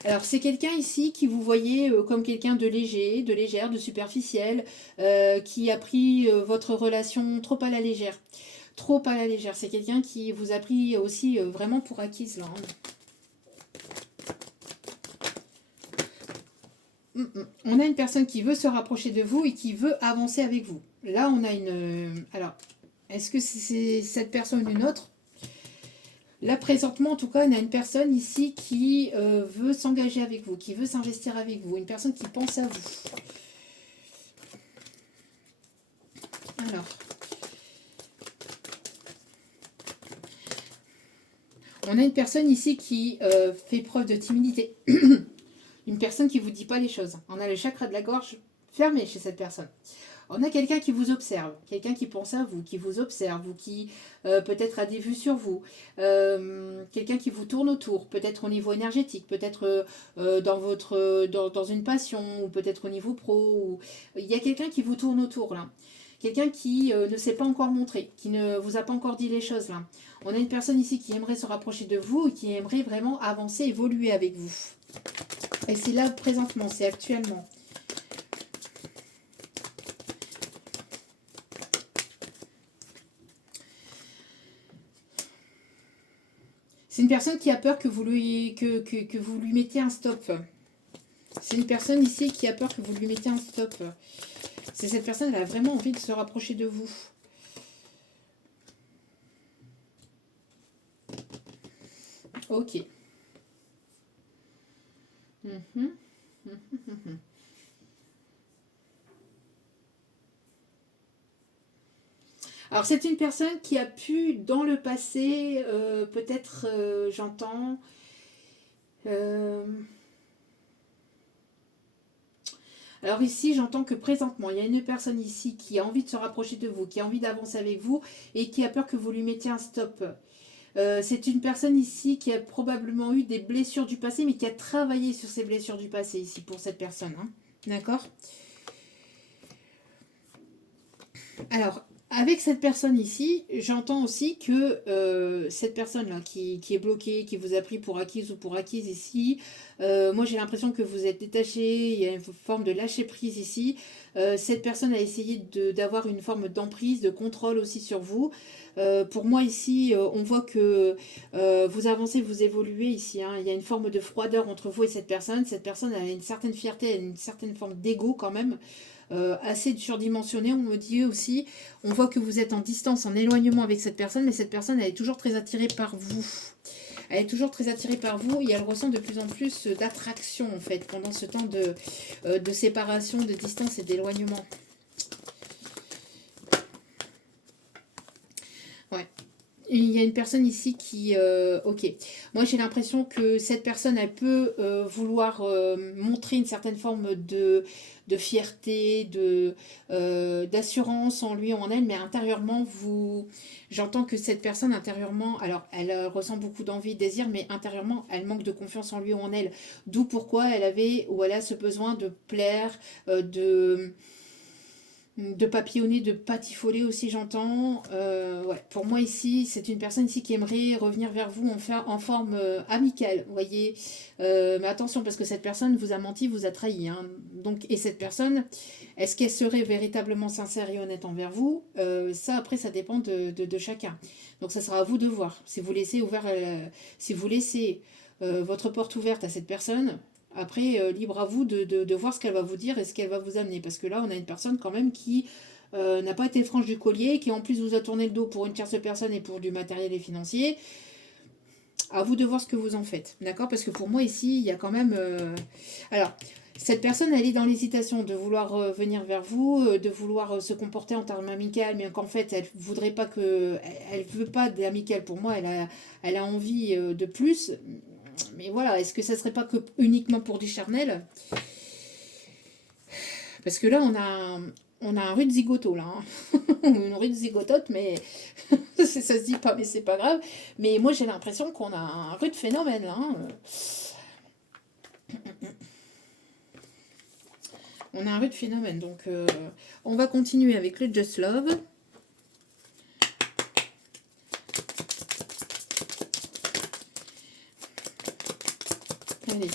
Alors, c'est quelqu'un ici qui vous voyez comme quelqu'un de léger, de légère, de superficiel, qui a pris votre relation trop à la légère. Trop à la légère. C'est quelqu'un qui vous a pris aussi vraiment pour acquise, là. Hein. On a une personne qui veut se rapprocher de vous et qui veut avancer avec vous. Là, on a une... Alors, est-ce que c'est cette personne ou une autre? Là, présentement, en tout cas, on a une personne ici qui veut s'engager avec vous, qui veut s'investir avec vous, une personne qui pense à vous. Alors, on a une personne ici qui fait preuve de timidité. Une personne qui ne vous dit pas les choses. On a le chakra de la gorge fermé chez cette personne. On a quelqu'un qui vous observe, quelqu'un qui pense à vous, qui vous observe, ou qui peut-être a des vues sur vous, quelqu'un qui vous tourne autour, peut-être au niveau énergétique, peut-être dans une passion, ou peut-être au niveau pro. Il y a quelqu'un qui vous tourne autour là. Quelqu'un qui ne s'est pas encore montré, qui ne vous a pas encore dit les choses là. On a une personne ici qui aimerait se rapprocher de vous et qui aimerait vraiment avancer, évoluer avec vous. Et c'est là présentement, c'est actuellement. C'est une personne qui a peur que vous lui mettiez un stop. C'est une personne ici qui a peur que vous lui mettiez un stop. C'est cette personne, elle a vraiment envie de se rapprocher de vous. Ok. Alors c'est une personne qui a pu dans le passé, peut-être j'entends, alors ici j'entends que présentement il y a une personne ici qui a envie de se rapprocher de vous, qui a envie d'avancer avec vous et qui a peur que vous lui mettiez un stop. C'est une personne ici qui a probablement eu des blessures du passé, mais qui a travaillé sur ces blessures du passé ici pour cette personne. Hein. D'accord ? Alors, avec cette personne ici, j'entends aussi que cette personne-là qui est bloquée, qui vous a pris pour acquise ou pour acquise ici, moi j'ai l'impression que vous êtes détaché, il y a une forme de lâcher prise ici. Cette personne a essayé d'avoir une forme d'emprise, de contrôle aussi sur vous. Pour moi ici, on voit que vous avancez, vous évoluez ici. Hein. Il y a une forme de froideur entre vous et cette personne. Cette personne a une certaine fierté, une certaine forme d'ego quand même. Assez surdimensionné, on me dit aussi. On voit que vous êtes en distance, en éloignement avec cette personne, mais cette personne, elle est toujours très attirée par vous. Elle est toujours très attirée par vous et elle ressent de plus en plus d'attraction, en fait, pendant ce temps de séparation, de distance et d'éloignement. il y a une personne ici qui... ok. Moi, j'ai l'impression que cette personne, elle peut vouloir montrer une certaine forme de fierté, d'assurance en lui ou en elle, mais intérieurement, j'entends que cette personne, intérieurement, alors, elle ressent beaucoup d'envie, de désir, mais intérieurement, elle manque de confiance en lui ou en elle. D'où pourquoi elle avait ou elle a ce besoin de plaire, de papillonner, de patifoler aussi, j'entends. Ouais. Pour moi ici, c'est une personne ici qui aimerait revenir vers vous en forme amicale, vous voyez. Mais attention, parce que cette personne vous a menti, vous a trahi, hein. Donc, et cette personne, est-ce qu'elle serait véritablement sincère et honnête envers vous? Ça, après, ça dépend de chacun. Donc, ça sera à vous de voir. Si vous laissez votre porte ouverte à cette personne, après, libre à vous de voir ce qu'elle va vous dire et ce qu'elle va vous amener. Parce que là, on a une personne quand même qui n'a pas été franche du collier, qui en plus vous a tourné le dos pour une tierce personne et pour du matériel et financier. À vous de voir ce que vous en faites. D'accord? Parce que pour moi, ici, il y a quand même... Alors, cette personne, elle est dans l'hésitation de vouloir venir vers vous, de vouloir se comporter en termes amical, mais qu'en fait, elle voudrait pas que... Elle veut pas d'amical. Pour moi, elle a envie de plus. Mais voilà, est-ce que ça serait pas que uniquement pour du charnel? Parce que là, on a un rude zigoto, là. Hein. Une rude zigotote, mais ça se dit pas, mais c'est pas grave. Mais moi, j'ai l'impression qu'on a un rude phénomène, là. Hein. On a un rude phénomène. Donc, on va continuer avec le Just Love. Allez.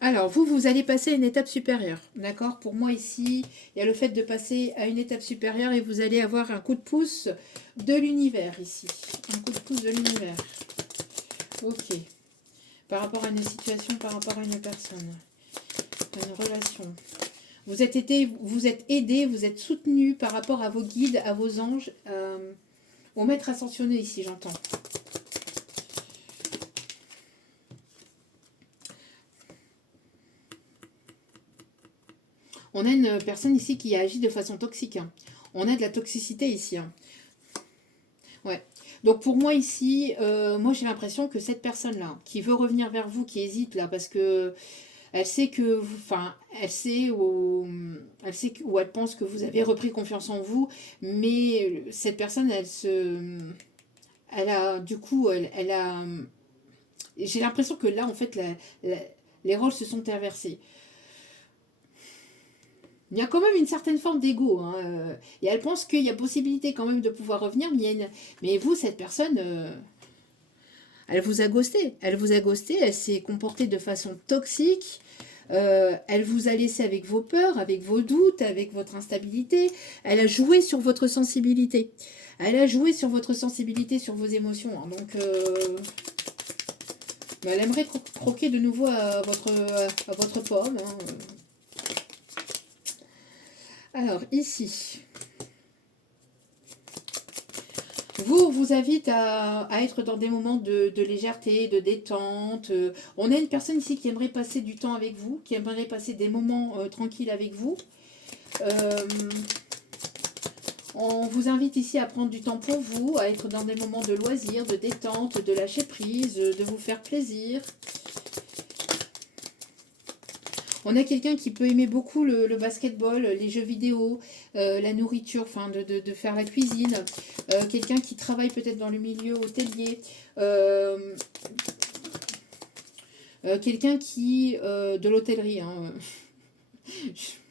Alors, vous allez passer à une étape supérieure, d'accord? Pour moi, ici, il y a le fait de passer à une étape supérieure et vous allez avoir un coup de pouce de l'univers, ici. Un coup de pouce de l'univers. Ok. Par rapport à une situation, par rapport à une personne, à une relation. Vous êtes aidé, vous êtes soutenu par rapport à vos guides, à vos anges, au maître ascensionné, ici, j'entends. On a une personne ici qui agit de façon toxique. Hein. On a de la toxicité ici. Hein. Ouais. Donc pour moi ici, moi j'ai l'impression que cette personne-là, qui veut revenir vers vous, qui hésite là, parce que elle sait que, enfin, elle sait ou elle pense que vous avez repris confiance en vous, mais cette personne, elle a, du coup, elle a, j'ai l'impression que là, en fait, les rôles se sont inversés. Il y a quand même une certaine forme d'ego. Hein, et elle pense qu'il y a possibilité quand même de pouvoir revenir. Mais vous, cette personne, elle vous a ghosté. Elle vous a ghosté. Elle s'est comportée de façon toxique. Elle vous a laissé avec vos peurs, avec vos doutes, avec votre instabilité. Elle a joué sur votre sensibilité. Elle a joué sur votre sensibilité, sur vos émotions. Hein, donc, elle aimerait croquer de nouveau à votre pomme. Hein. Alors, ici, vous invite à être dans des moments de légèreté, de détente. On a une personne ici qui aimerait passer du temps avec vous, qui aimerait passer des moments tranquilles avec vous. On vous invite ici à prendre du temps pour vous, à être dans des moments de loisirs, de détente, de lâcher prise, de vous faire plaisir. On a quelqu'un qui peut aimer beaucoup le basketball, les jeux vidéo, la nourriture, enfin de faire la cuisine. Quelqu'un qui travaille peut-être dans le milieu hôtelier. Quelqu'un qui... de l'hôtellerie. Hein.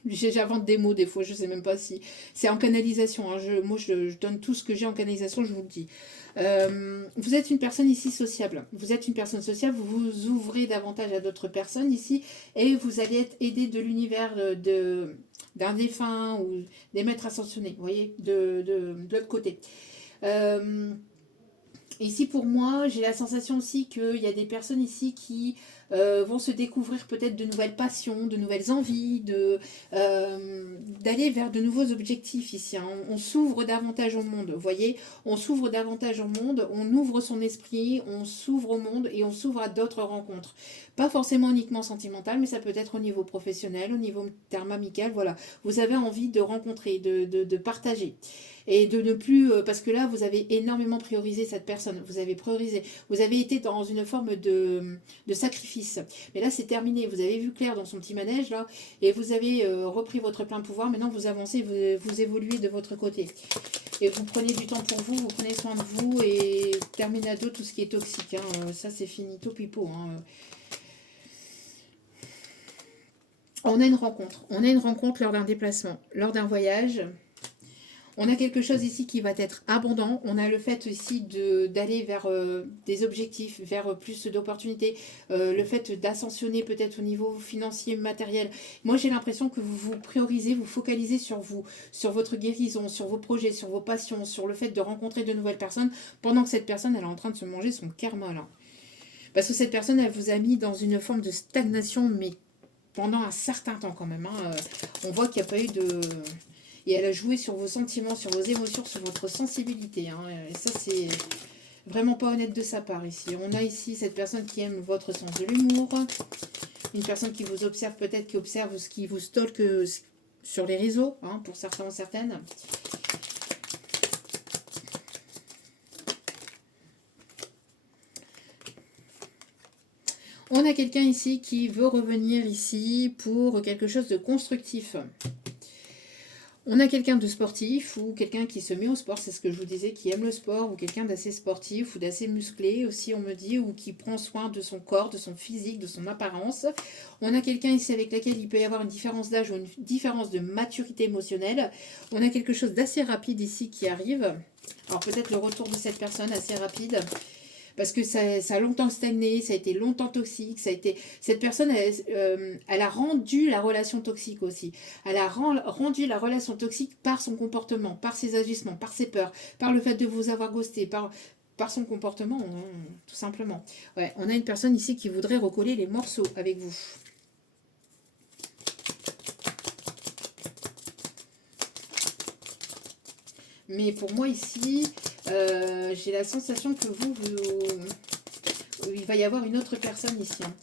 J'invente des mots des fois, je ne sais même pas si... C'est en canalisation. Hein. Moi, je donne tout ce que j'ai en canalisation, je vous le dis. Vous êtes une personne ici sociable. Vous êtes une personne sociable, vous vous ouvrez davantage à d'autres personnes ici et vous allez être aidé de l'univers d'un défunt ou des maîtres ascensionnés, vous voyez, de l'autre côté. Ici pour moi, j'ai la sensation aussi qu'il y a des personnes ici qui vont se découvrir peut-être de nouvelles passions, de nouvelles envies, d'aller vers de nouveaux objectifs ici. Hein. On s'ouvre davantage au monde, vous voyez, on s'ouvre davantage au monde, on ouvre son esprit, on s'ouvre au monde et on s'ouvre à d'autres rencontres. Pas forcément uniquement sentimentales, mais ça peut être au niveau professionnel, au niveau terme amical, voilà. Vous avez envie de rencontrer, de partager. Et de ne plus, parce que là, vous avez énormément priorisé cette personne, vous avez priorisé, vous avez été dans une forme de sacrifice. Mais là, c'est terminé, vous avez vu clair dans son petit manège, là, et vous avez repris votre plein pouvoir, maintenant vous avancez, vous évoluez de votre côté. Et vous prenez du temps pour vous, vous prenez soin de vous, et terminado tout ce qui est toxique, hein. Ça c'est finito pipo, hein. On a une rencontre lors d'un déplacement, lors d'un voyage. On a quelque chose ici qui va être abondant. On a le fait ici d'aller vers des objectifs, vers plus d'opportunités. Le fait d'ascensionner peut-être au niveau financier, matériel. Moi, j'ai l'impression que vous vous priorisez, vous focalisez sur vous, sur votre guérison, sur vos projets, sur vos passions, sur le fait de rencontrer de nouvelles personnes, pendant que cette personne, elle est en train de se manger son karma, là. Parce que cette personne, elle vous a mis dans une forme de stagnation, mais pendant un certain temps quand même. Hein. On voit qu'il n'y a pas eu de... Et elle a joué sur vos sentiments, sur vos émotions, sur votre sensibilité. Hein. Et ça, c'est vraiment pas honnête de sa part ici. On a ici cette personne qui aime votre sens de l'humour. Une personne qui vous observe peut-être, qui observe ce qui vous stalk sur les réseaux, hein, pour certains ou certaines. On a quelqu'un ici qui veut revenir ici pour quelque chose de constructif. On a quelqu'un de sportif ou quelqu'un qui se met au sport, c'est ce que je vous disais, qui aime le sport, ou quelqu'un d'assez sportif ou d'assez musclé aussi, on me dit, ou qui prend soin de son corps, de son physique, de son apparence. On a quelqu'un ici avec lequel il peut y avoir une différence d'âge ou une différence de maturité émotionnelle. On a quelque chose d'assez rapide ici qui arrive. Alors peut-être le retour de cette personne assez rapide. Parce que ça a longtemps stagné, ça a été longtemps toxique, ça a été... Cette personne, elle a rendu la relation toxique aussi. Elle a rendu la relation toxique par son comportement, par ses agissements, par ses peurs, par le fait de vous avoir ghosté, par son comportement, tout simplement. Ouais, on a une personne ici qui voudrait recoller les morceaux avec vous. Mais pour moi ici, j'ai la sensation que il va y avoir une autre personne ici. Hein.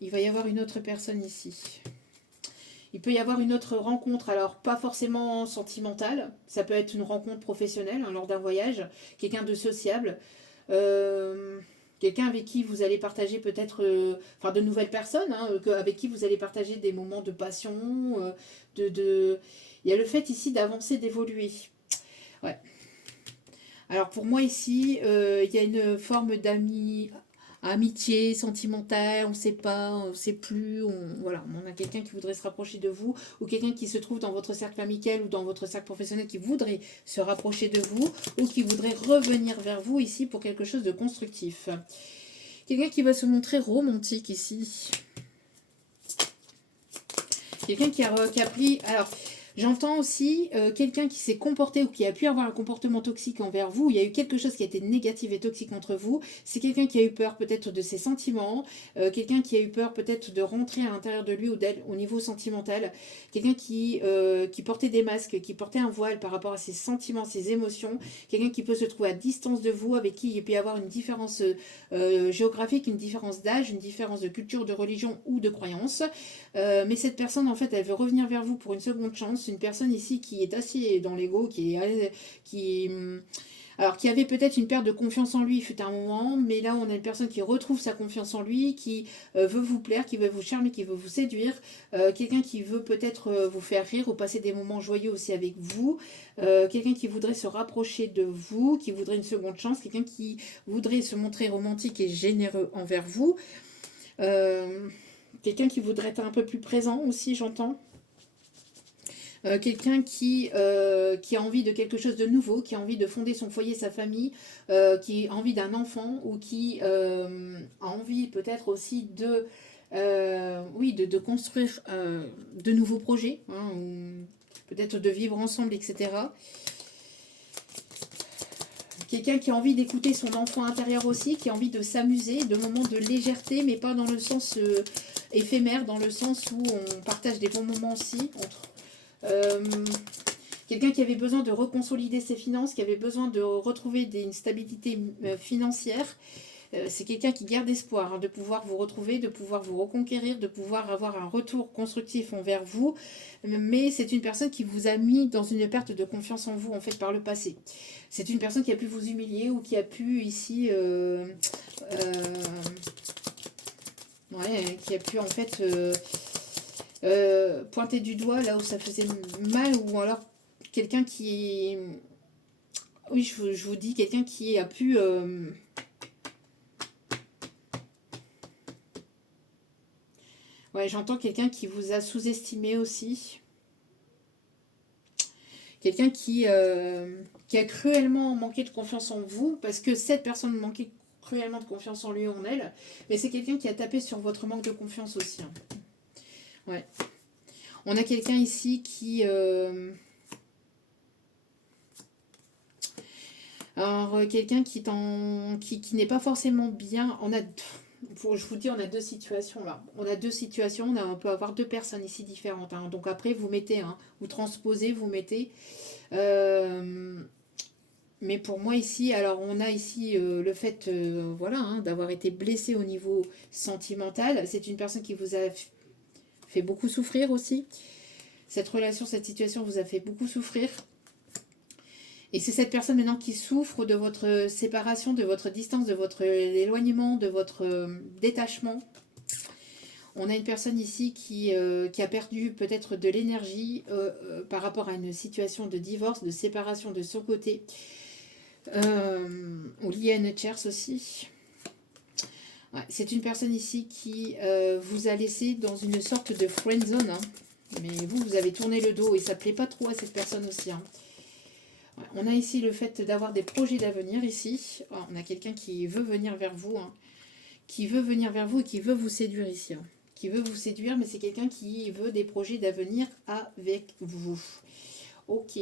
Il va y avoir une autre personne ici. Il peut y avoir une autre rencontre, alors pas forcément sentimentale, ça peut être une rencontre professionnelle hein, lors d'un voyage, quelqu'un de sociable, quelqu'un avec qui vous allez partager peut-être, de nouvelles personnes, hein, avec qui vous allez partager des moments de passion, il y a le fait ici d'avancer, d'évoluer. Ouais. Alors pour moi ici, il y a une forme amitié sentimentale, on ne sait pas, on ne sait plus, voilà, on a quelqu'un qui voudrait se rapprocher de vous, ou quelqu'un qui se trouve dans votre cercle amical ou dans votre cercle professionnel qui voudrait se rapprocher de vous, ou qui voudrait revenir vers vous ici pour quelque chose de constructif. Quelqu'un qui va se montrer romantique ici. Quelqu'un qui a pris... Alors, j'entends aussi quelqu'un qui s'est comporté ou qui a pu avoir un comportement toxique envers vous. Il y a eu quelque chose qui a été négatif et toxique entre vous. C'est quelqu'un qui a eu peur peut-être de ses sentiments. Quelqu'un qui a eu peur peut-être de rentrer à l'intérieur de lui ou d'elle au niveau sentimental. Quelqu'un qui portait des masques, qui portait un voile par rapport à ses sentiments, ses émotions. Quelqu'un qui peut se trouver à distance de vous, avec qui il peut y avoir une différence géographique, une différence d'âge, une différence de culture, de religion ou de croyance. Mais cette personne, en fait, elle veut revenir vers vous pour une seconde chance. Une personne ici qui est assise dans l'ego, qui avait peut-être une perte de confiance en lui, il fut un moment, mais là on a une personne qui retrouve sa confiance en lui, qui veut vous plaire, qui veut vous charmer, qui veut vous séduire, quelqu'un qui veut peut-être vous faire rire ou passer des moments joyeux aussi avec vous, quelqu'un qui voudrait se rapprocher de vous, qui voudrait une seconde chance, quelqu'un qui voudrait se montrer romantique et généreux envers vous, quelqu'un qui voudrait être un peu plus présent aussi, j'entends. Quelqu'un qui a envie de quelque chose de nouveau, qui a envie de fonder son foyer, sa famille, qui a envie d'un enfant ou qui a envie peut-être aussi de construire de nouveaux projets, hein, ou peut-être de vivre ensemble, etc. Quelqu'un qui a envie d'écouter son enfant intérieur aussi, qui a envie de s'amuser, de moments de légèreté, mais pas dans le sens éphémère, dans le sens où on partage des bons moments aussi. Quelqu'un qui avait besoin de reconsolider ses finances, qui avait besoin de retrouver une stabilité financière. C'est quelqu'un qui garde espoir hein, de pouvoir vous retrouver, de pouvoir vous reconquérir, de pouvoir avoir un retour constructif envers vous. Mais c'est une personne qui vous a mis dans une perte de confiance en vous, en fait, par le passé. C'est une personne qui a pu vous humilier ou qui a pu, ici... qui a pu, en fait, pointer du doigt là où ça faisait mal, ou alors quelqu'un qui... Oui, je vous dis, quelqu'un qui a pu... Ouais, j'entends quelqu'un qui vous a sous-estimé aussi. Quelqu'un qui a cruellement manqué de confiance en vous, parce que cette personne manquait cruellement de confiance en lui ou en elle, mais c'est quelqu'un qui a tapé sur votre manque de confiance aussi. Hein. Ouais. On a quelqu'un ici qui... Alors, quelqu'un qui n'est pas forcément bien. Je vous dis, on a deux situations là. On a deux situations, on peut avoir deux personnes ici différentes. Hein. Donc après, vous mettez, hein, vous transposez, vous mettez. Mais pour moi ici, alors on a ici le fait voilà, hein, d'avoir été blessé au niveau sentimental. C'est une personne qui vous a fait beaucoup souffrir aussi. Cette relation, cette situation vous a fait beaucoup souffrir. Et c'est cette personne maintenant qui souffre de votre séparation, de votre distance, de votre éloignement, de votre détachement. On a une personne ici qui a perdu peut-être de l'énergie par rapport à une situation de divorce, de séparation de son côté. Ou liée à une tierce aussi. Ouais, c'est une personne ici qui vous a laissé dans une sorte de friend zone. Hein. Mais vous avez tourné le dos et ça ne plaît pas trop à cette personne aussi. Hein. Ouais, on a ici le fait d'avoir des projets d'avenir ici. Oh, on a quelqu'un qui veut venir vers vous. Hein. Qui veut venir vers vous et qui veut vous séduire ici. Hein. Qui veut vous séduire, mais c'est quelqu'un qui veut des projets d'avenir avec vous. Ok.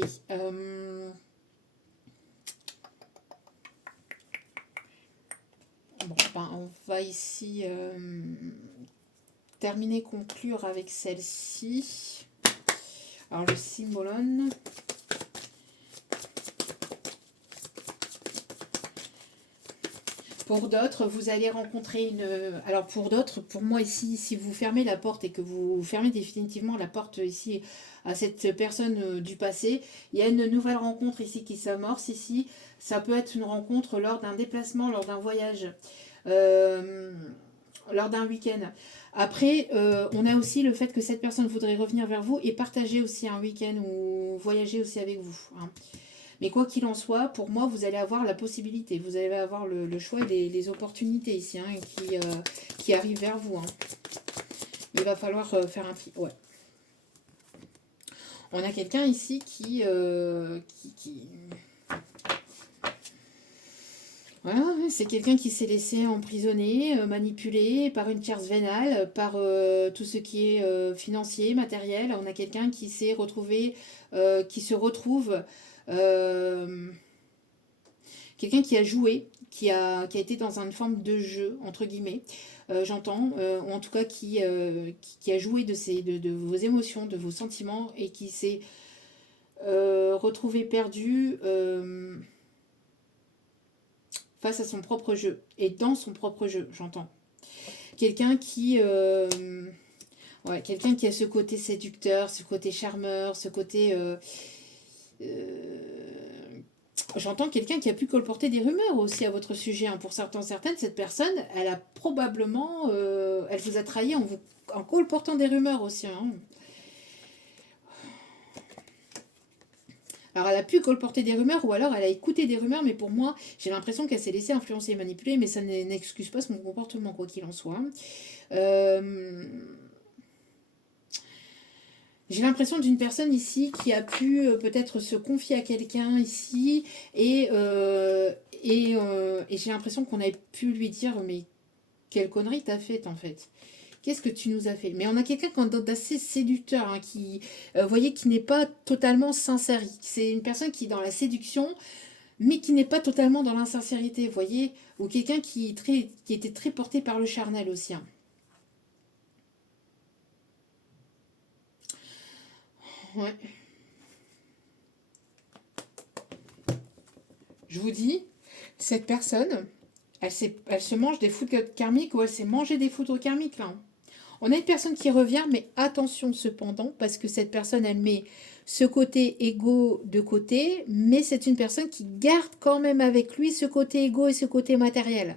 Bon, ben, on va ici terminer, conclure avec celle-ci. Alors, le symbolone. Pour d'autres, vous allez rencontrer une... Alors, pour d'autres, pour moi ici, si vous fermez la porte et que vous fermez définitivement la porte ici à cette personne du passé, il y a une nouvelle rencontre ici qui s'amorce ici. Ça peut être une rencontre lors d'un déplacement, lors d'un voyage, lors d'un week-end. Après, on a aussi le fait que cette personne voudrait revenir vers vous et partager aussi un week-end ou voyager aussi avec vous. Hein. Mais quoi qu'il en soit, pour moi, vous allez avoir la possibilité, vous allez avoir le choix et les opportunités ici hein, qui arrivent vers vous. Hein. Il va falloir faire un tri. Ouais. On a quelqu'un ici qui voilà, c'est quelqu'un qui s'est laissé emprisonner, manipuler par une tierce vénale, par tout ce qui est financier, matériel. On a quelqu'un qui s'est retrouvé, qui se retrouve, quelqu'un qui a joué, qui a été dans une forme de jeu, entre guillemets, j'entends, ou en tout cas qui a joué de vos émotions, de vos sentiments, et qui s'est retrouvé perdu face à son propre jeu, et dans son propre jeu, j'entends. Quelqu'un quelqu'un qui a ce côté séducteur, ce côté charmeur, ce côté... j'entends quelqu'un qui a pu colporter des rumeurs aussi à votre sujet. Hein. Pour certaines, cette personne, elle a probablement... elle vous a trahi en colportant des rumeurs aussi. Hein. Alors, elle a pu colporter des rumeurs ou alors elle a écouté des rumeurs, mais pour moi, j'ai l'impression qu'elle s'est laissée influencer et manipuler, mais ça n'excuse pas son comportement, quoi qu'il en soit. J'ai l'impression d'une personne ici qui a pu peut-être se confier à quelqu'un ici et j'ai l'impression qu'on a pu lui dire mais quelle connerie t'as faite en fait. Qu'est-ce que tu nous as fait? Mais on a quelqu'un d'assez séducteur, hein, qui, voyez, qui n'est pas totalement sincère. C'est une personne qui, dans la séduction, mais qui n'est pas totalement dans l'insincérité, vous voyez, ou quelqu'un qui était très porté par le charnel aussi. Hein. Ouais. Je vous dis, cette personne, elle se mange des foudres karmiques ou elle s'est mangé des foudres karmiques là. Hein. On a une personne qui revient, mais attention cependant, parce que cette personne, elle met ce côté égo de côté, mais c'est une personne qui garde quand même avec lui ce côté égo et ce côté matériel.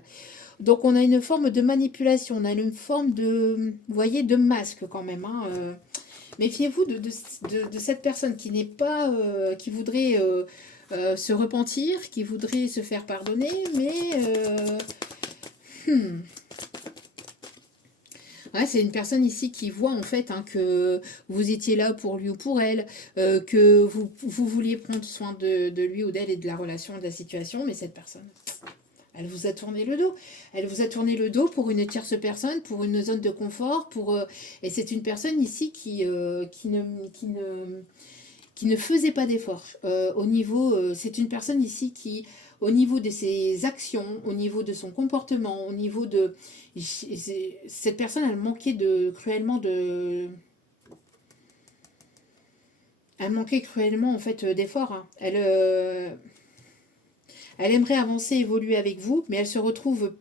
Donc on a une forme de manipulation, on a une forme de, vous voyez, de masque quand même. Hein, méfiez-vous de cette personne qui n'est pas, qui voudrait se repentir, qui voudrait se faire pardonner, mais ouais, c'est une personne ici qui voit en fait hein, que vous étiez là pour lui ou pour elle, que vous vouliez prendre soin de lui ou d'elle et de la relation, de la situation, mais cette personne, elle vous a tourné le dos. Elle vous a tourné le dos pour une tierce personne, pour une zone de confort, et c'est une personne ici qui ne faisait pas d'efforts. C'est une personne ici qui, au niveau de ses actions, au niveau de son comportement, au niveau de... Cette personne, elle manquait cruellement de... Elle manquait cruellement en fait d'efforts. Hein. Elle aimerait avancer, évoluer avec vous, mais elle se retrouve.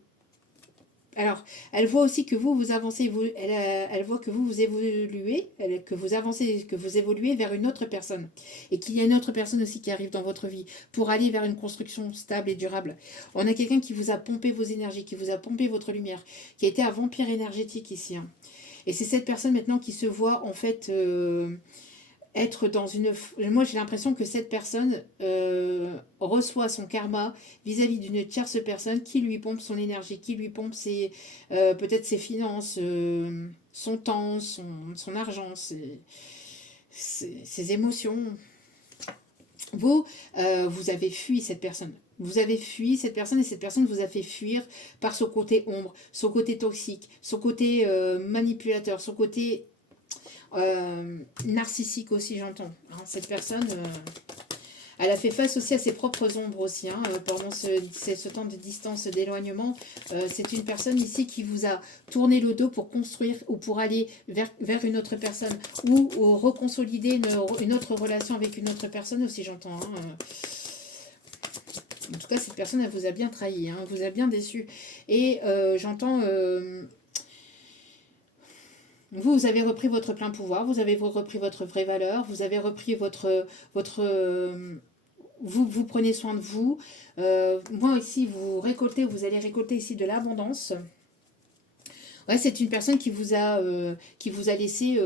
Alors, elle voit aussi que vous avancez, elle voit que vous évoluez, que vous avancez, que vous évoluez vers une autre personne. Et qu'il y a une autre personne aussi qui arrive dans votre vie pour aller vers une construction stable et durable. On a quelqu'un qui vous a pompé vos énergies, qui vous a pompé votre lumière, qui a été un vampire énergétique ici. Hein. Et c'est cette personne maintenant qui se voit en fait être dans une... Moi, j'ai l'impression que cette personne reçoit son karma vis-à-vis d'une tierce personne qui lui pompe son énergie, qui lui pompe peut-être ses finances, son temps, son argent, ses émotions. Vous avez fui cette personne. Vous avez fui cette personne et cette personne vous a fait fuir par son côté ombre, son côté toxique, son côté manipulateur, son côté narcissique aussi, j'entends. Hein, cette personne, elle a fait face aussi à ses propres ombres aussi, hein, pendant ce temps de distance, d'éloignement. C'est une personne ici qui vous a tourné le dos pour construire ou pour aller vers une autre personne ou reconsolider une autre relation avec une autre personne aussi, j'entends. Hein, en tout cas, cette personne, elle vous a bien trahi, hein, vous a bien déçu. Et j'entends... vous avez repris votre plein pouvoir, vous avez repris votre vraie valeur, vous avez repris votre vous prenez soin de vous. Moi ici, vous allez récolter ici de l'abondance. Ouais, c'est une personne qui vous a laissé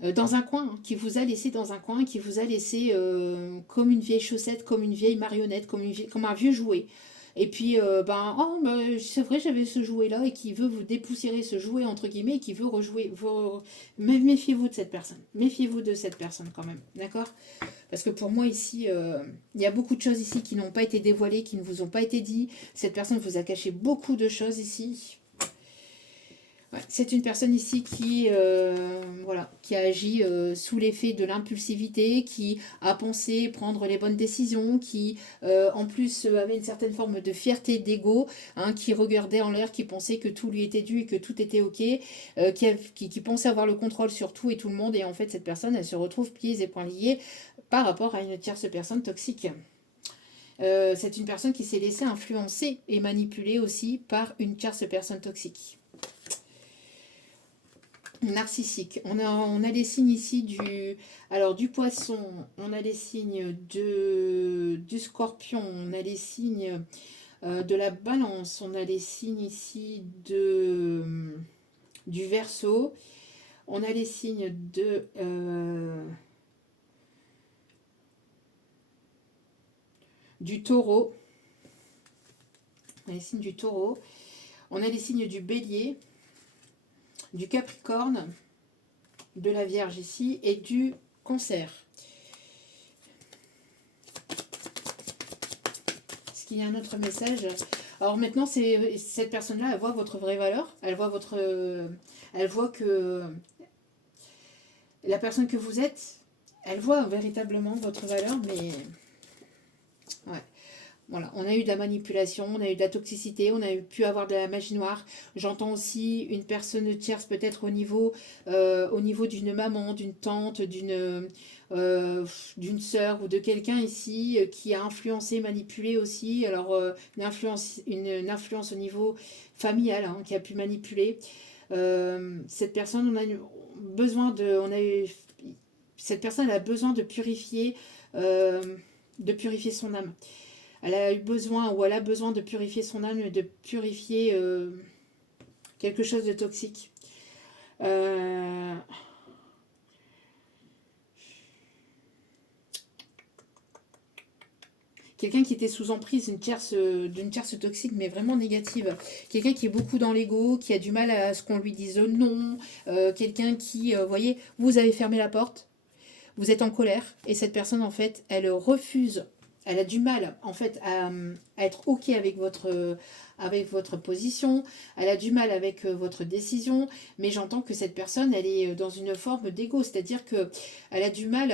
dans un coin, hein, qui vous a laissé dans un coin, qui vous a laissé comme une vieille chaussette, comme une vieille marionnette, comme un vieux jouet. Et puis, c'est vrai, j'avais ce jouet-là et qui veut vous dépoussiérer ce jouet, entre guillemets, et qui veut rejouer. Mais méfiez-vous de cette personne. Méfiez-vous de cette personne quand même. D'accord? Parce que pour moi, ici, il y a beaucoup de choses ici qui n'ont pas été dévoilées, qui ne vous ont pas été dites. Cette personne vous a caché beaucoup de choses ici. Ouais, c'est une personne ici qui a agi sous l'effet de l'impulsivité, qui a pensé prendre les bonnes décisions, qui en plus avait une certaine forme de fierté, d'ego, hein, qui regardait en l'air, qui pensait que tout lui était dû et que tout était ok, qui pensait avoir le contrôle sur tout et tout le monde. Et en fait, cette personne, elle se retrouve pieds et poings liés par rapport à une tierce personne toxique. C'est une personne qui s'est laissée influencer et manipuler aussi par une tierce personne toxique. Narcissique. On a les signes ici du poisson, on a les signes du scorpion, on a les signes de la balance, on a les signes ici du verseau, on a les signes du taureau, on a les signes du taureau, on a les signes du bélier, du capricorne, de la Vierge ici et du Cancer. Est-ce qu'il y a un autre message? Alors maintenant, cette personne-là, elle voit votre vraie valeur, elle voit que la personne que vous êtes, elle voit véritablement votre valeur, mais Ouais. Voilà, on a eu de la manipulation, on a eu de la toxicité, on a pu avoir de la magie noire. J'entends aussi une personne tierce peut-être au niveau d'une maman, d'une tante, euh, d'une sœur ou de quelqu'un ici qui a influencé, manipulé aussi. Alors une influence au niveau familial hein, qui a pu manipuler. Cette personne, on a eu, cette personne elle a besoin euh, de purifier son âme. Elle a eu besoin ou elle a besoin de purifier son âme et de purifier quelque chose de toxique. Euh, Quelqu'un qui était sous emprise d'une tierce toxique, mais vraiment négative. Quelqu'un qui est beaucoup dans l'ego, qui a du mal à ce qu'on lui dise non. Quelqu'un qui, vous voyez, vous avez fermé la porte, vous êtes en colère, et cette personne, en fait, elle refuse, elle a du mal, en fait, à être OK avec votre position, elle a du mal avec votre décision, mais j'entends que cette personne, elle est dans une forme d'ego, c'est-à-dire que elle a du mal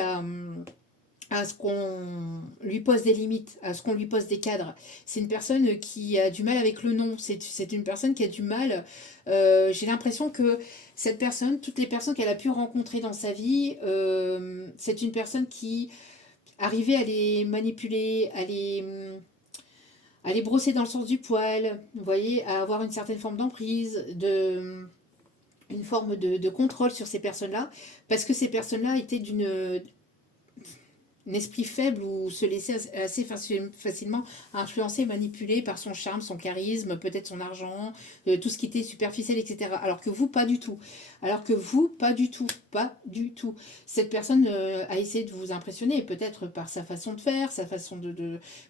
à ce qu'on lui pose des limites, à ce qu'on lui pose des cadres. C'est une personne qui a du mal avec le non. C'est une personne qui a du mal. J'ai l'impression que cette personne, toutes les personnes qu'elle a pu rencontrer dans sa vie, c'est une personne qui arrivait à les manipuler, à les brosser dans le sens du poil, vous voyez, à avoir une certaine forme d'emprise, une forme de contrôle sur ces personnes-là, parce que ces personnes-là étaient un esprit faible ou se laisser assez facilement influencer, manipuler par son charme, son charisme, peut-être son argent, tout ce qui était superficiel, etc. Alors que vous, pas du tout. Alors que vous, pas du tout. Pas du tout. Cette personne a essayé de vous impressionner, peut-être par sa façon de faire, sa façon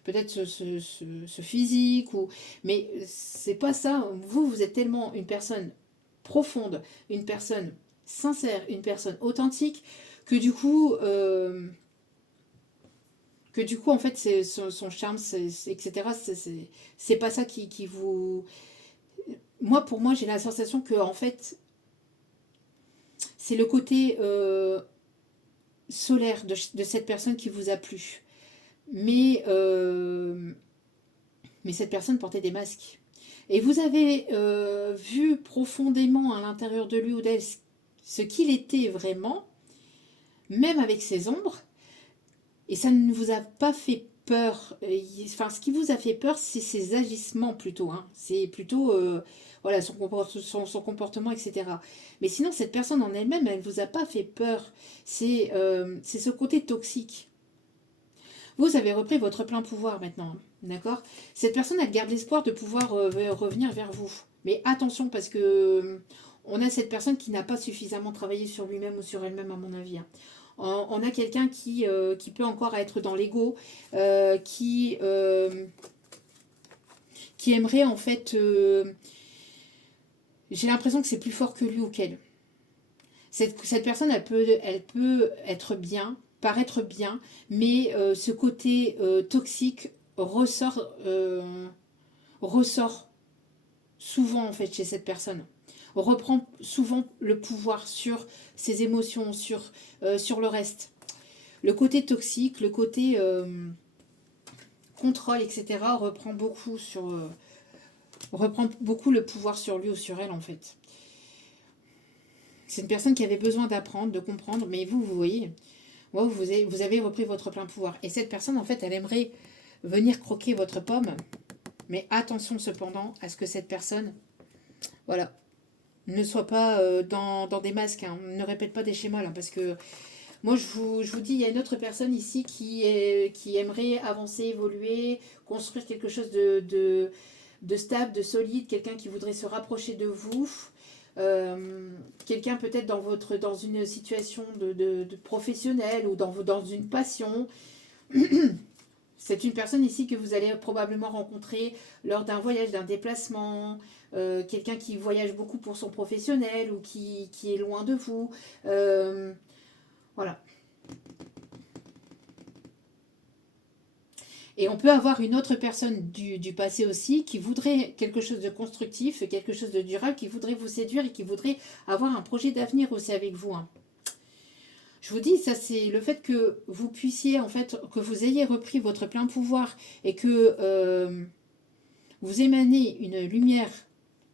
peut-être ce physique, mais c'est pas ça. Vous êtes tellement une personne profonde, une personne sincère, une personne authentique, que du coup... en fait, son charme, etc., c'est pas ça qui vous... Moi, pour moi, j'ai la sensation que, en fait, c'est le côté solaire de cette personne qui vous a plu. Mais, euh, mais cette personne portait des masques. Et vous avez vu profondément à l'intérieur de lui ou d'elle ce qu'il était vraiment, même avec ses ombres, et ça ne vous a pas fait peur. Enfin, ce qui vous a fait peur, c'est ses agissements plutôt. Hein. C'est plutôt voilà, son comportement, etc. Mais sinon, cette personne en elle-même, elle ne vous a pas fait peur. C'est ce côté toxique. Vous avez repris votre plein pouvoir maintenant. Hein. D'accord. Cette personne, elle garde l'espoir de pouvoir revenir vers vous. Mais attention, parce que on a cette personne qui n'a pas suffisamment travaillé sur lui-même ou sur elle-même, à mon avis. Hein. On a quelqu'un qui peut encore être dans l'ego, euh, qui, euh, qui aimerait en fait... j'ai l'impression que c'est plus fort que lui ou qu'elle. Cette personne, elle peut être bien, paraître bien, mais ce côté toxique ressort souvent en fait chez cette personne. On reprend souvent le pouvoir sur ses émotions, sur le reste. Le côté toxique, le côté contrôle, etc. Reprend beaucoup le pouvoir sur lui ou sur elle en fait. C'est une personne qui avait besoin d'apprendre, de comprendre, mais vous voyez, vous avez repris votre plein pouvoir. Et cette personne, en fait, elle aimerait venir croquer votre pomme, mais attention cependant à ce que cette personne, voilà, ne soit pas dans des masques, hein. Ne répète pas des schémas là, parce que moi je vous dis, il y a une autre personne ici qui aimerait avancer, évoluer, construire quelque chose de stable, de solide, quelqu'un qui voudrait se rapprocher de vous. Quelqu'un peut-être dans une situation de professionnelle ou dans une passion. C'est une personne ici que vous allez probablement rencontrer lors d'un voyage, d'un déplacement, quelqu'un qui voyage beaucoup pour son professionnel ou qui est loin de vous. Voilà. Et on peut avoir une autre personne du passé aussi qui voudrait quelque chose de constructif, quelque chose de durable, qui voudrait vous séduire et qui voudrait avoir un projet d'avenir aussi avec vous. Hein. Je vous dis, ça c'est le fait que vous puissiez, en fait, que vous ayez repris votre plein pouvoir et que vous émanez une lumière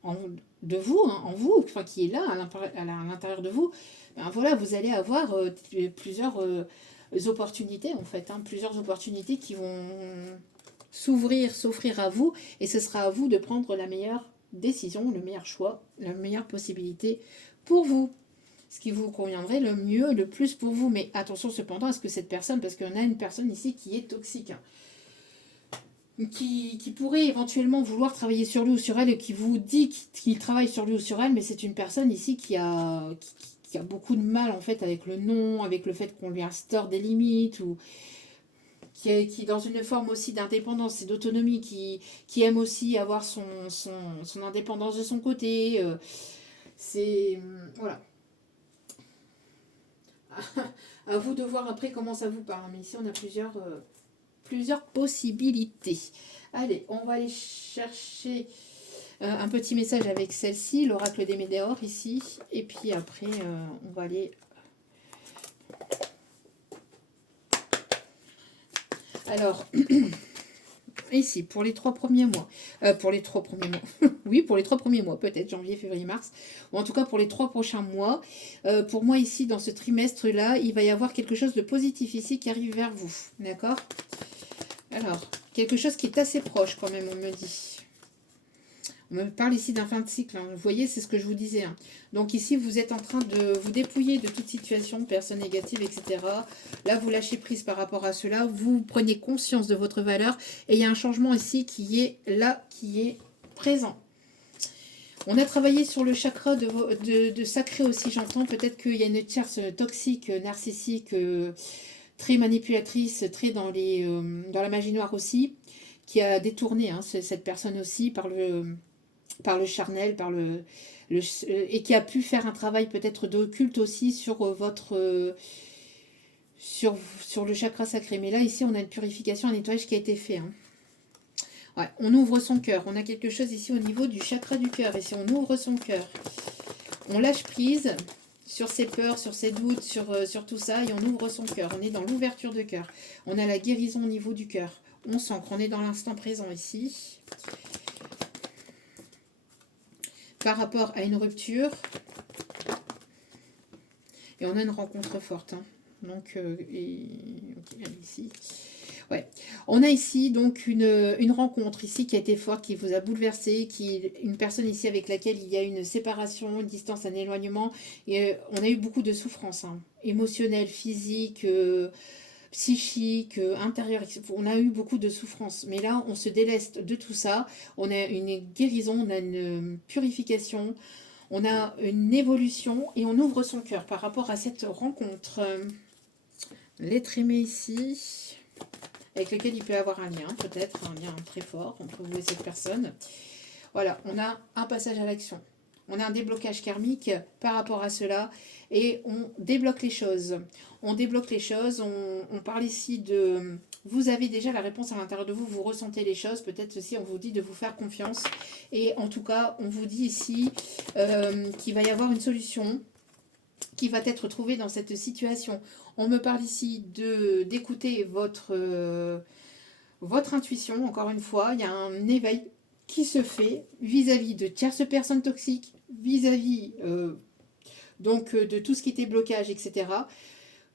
en, de vous, hein, en vous, enfin qui est là, à l'intérieur de vous, ben voilà, vous allez avoir plusieurs opportunités, en fait, hein, plusieurs opportunités qui vont s'offrir à vous, et ce sera à vous de prendre la meilleure décision, le meilleur choix, la meilleure possibilité pour vous. Ce qui vous conviendrait le mieux, le plus pour vous. Mais attention cependant à ce que cette personne, parce qu'on a une personne ici qui est toxique, hein, qui pourrait éventuellement vouloir travailler sur lui ou sur elle et qui vous dit qu'il travaille sur lui ou sur elle, mais c'est une personne ici qui a beaucoup de mal en fait avec le non, avec le fait qu'on lui instaure des limites ou qui est dans une forme aussi d'indépendance et d'autonomie, qui aime aussi avoir son indépendance de son côté. C'est... Voilà. À vous de voir après comment ça vous parle. Mais ici, on a plusieurs possibilités. Allez, on va aller chercher un petit message avec celle-ci, l'oracle des Météores ici. Et puis après, on va aller... Alors, ici, pour les 3 premiers mois. Pour les 3 premiers mois. Oui, pour les 3 premiers mois, peut-être, janvier, février, mars. Ou en tout cas, pour les 3 prochains mois. Pour moi, ici, dans ce trimestre-là, il va y avoir quelque chose de positif ici qui arrive vers vous. D'accord? Alors, quelque chose qui est assez proche quand même, on me dit. On me parle ici d'un fin de cycle. Hein. Vous voyez, c'est ce que je vous disais. Hein. Donc ici, vous êtes en train de vous dépouiller de toute situation, personne négative, etc. Là, vous lâchez prise par rapport à cela. Vous prenez conscience de votre valeur. Et il y a un changement ici qui est là, qui est présent. On a travaillé sur le chakra de sacré aussi, j'entends. Peut-être qu'il y a une tierce toxique, narcissique, très manipulatrice, très dans la magie noire aussi, qui a détourné hein, cette personne aussi par le charnel, et qui a pu faire un travail peut-être d'occulte aussi sur sur le chakra sacré. Mais là, ici, on a une purification, un nettoyage qui a été fait. Hein. Ouais, on ouvre son cœur. On a quelque chose ici au niveau du chakra du cœur. Et si on ouvre son cœur, on lâche prise sur ses peurs, sur ses doutes, sur tout ça, et on ouvre son cœur. On est dans l'ouverture de cœur. On a la guérison au niveau du cœur. On s'ancre, on est dans l'instant présent ici. Par rapport à une rupture. Et on a une rencontre forte. Hein. Donc, okay, ici. Ouais. On a ici donc une rencontre ici qui a été forte, qui vous a bouleversé, une personne ici avec laquelle il y a une séparation, une distance, un éloignement. Et on a eu beaucoup de souffrances hein, émotionnelles, physiques, psychiques, intérieures. On a eu beaucoup de souffrances. Mais là, on se déleste de tout ça. On a une guérison, on a une purification, on a une évolution et on ouvre son cœur par rapport à cette rencontre. L'être aimé ici, avec lequel il peut avoir un lien, peut-être un lien très fort entre vous et cette personne. Voilà, on a un passage à l'action. On a un déblocage karmique par rapport à cela et on débloque les choses. On débloque les choses, on parle ici de... Vous avez déjà la réponse à l'intérieur de vous, vous ressentez les choses, peut-être aussi on vous dit de vous faire confiance. Et en tout cas, on vous dit ici qu'il va y avoir une solution qui va être trouvée dans cette situation. On me parle ici d'écouter votre intuition, encore une fois. Il y a un éveil qui se fait vis-à-vis de tierces personnes toxiques, vis-à-vis donc de tout ce qui était blocage, etc.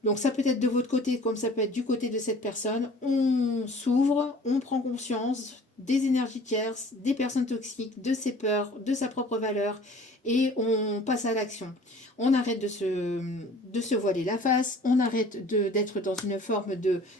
Donc ça peut être de votre côté comme ça peut être du côté de cette personne. On s'ouvre, on prend conscience des énergies tierces, des personnes toxiques, de ses peurs, de sa propre valeur et on passe à l'action. On arrête de se voiler la face, on arrête d'être dans une forme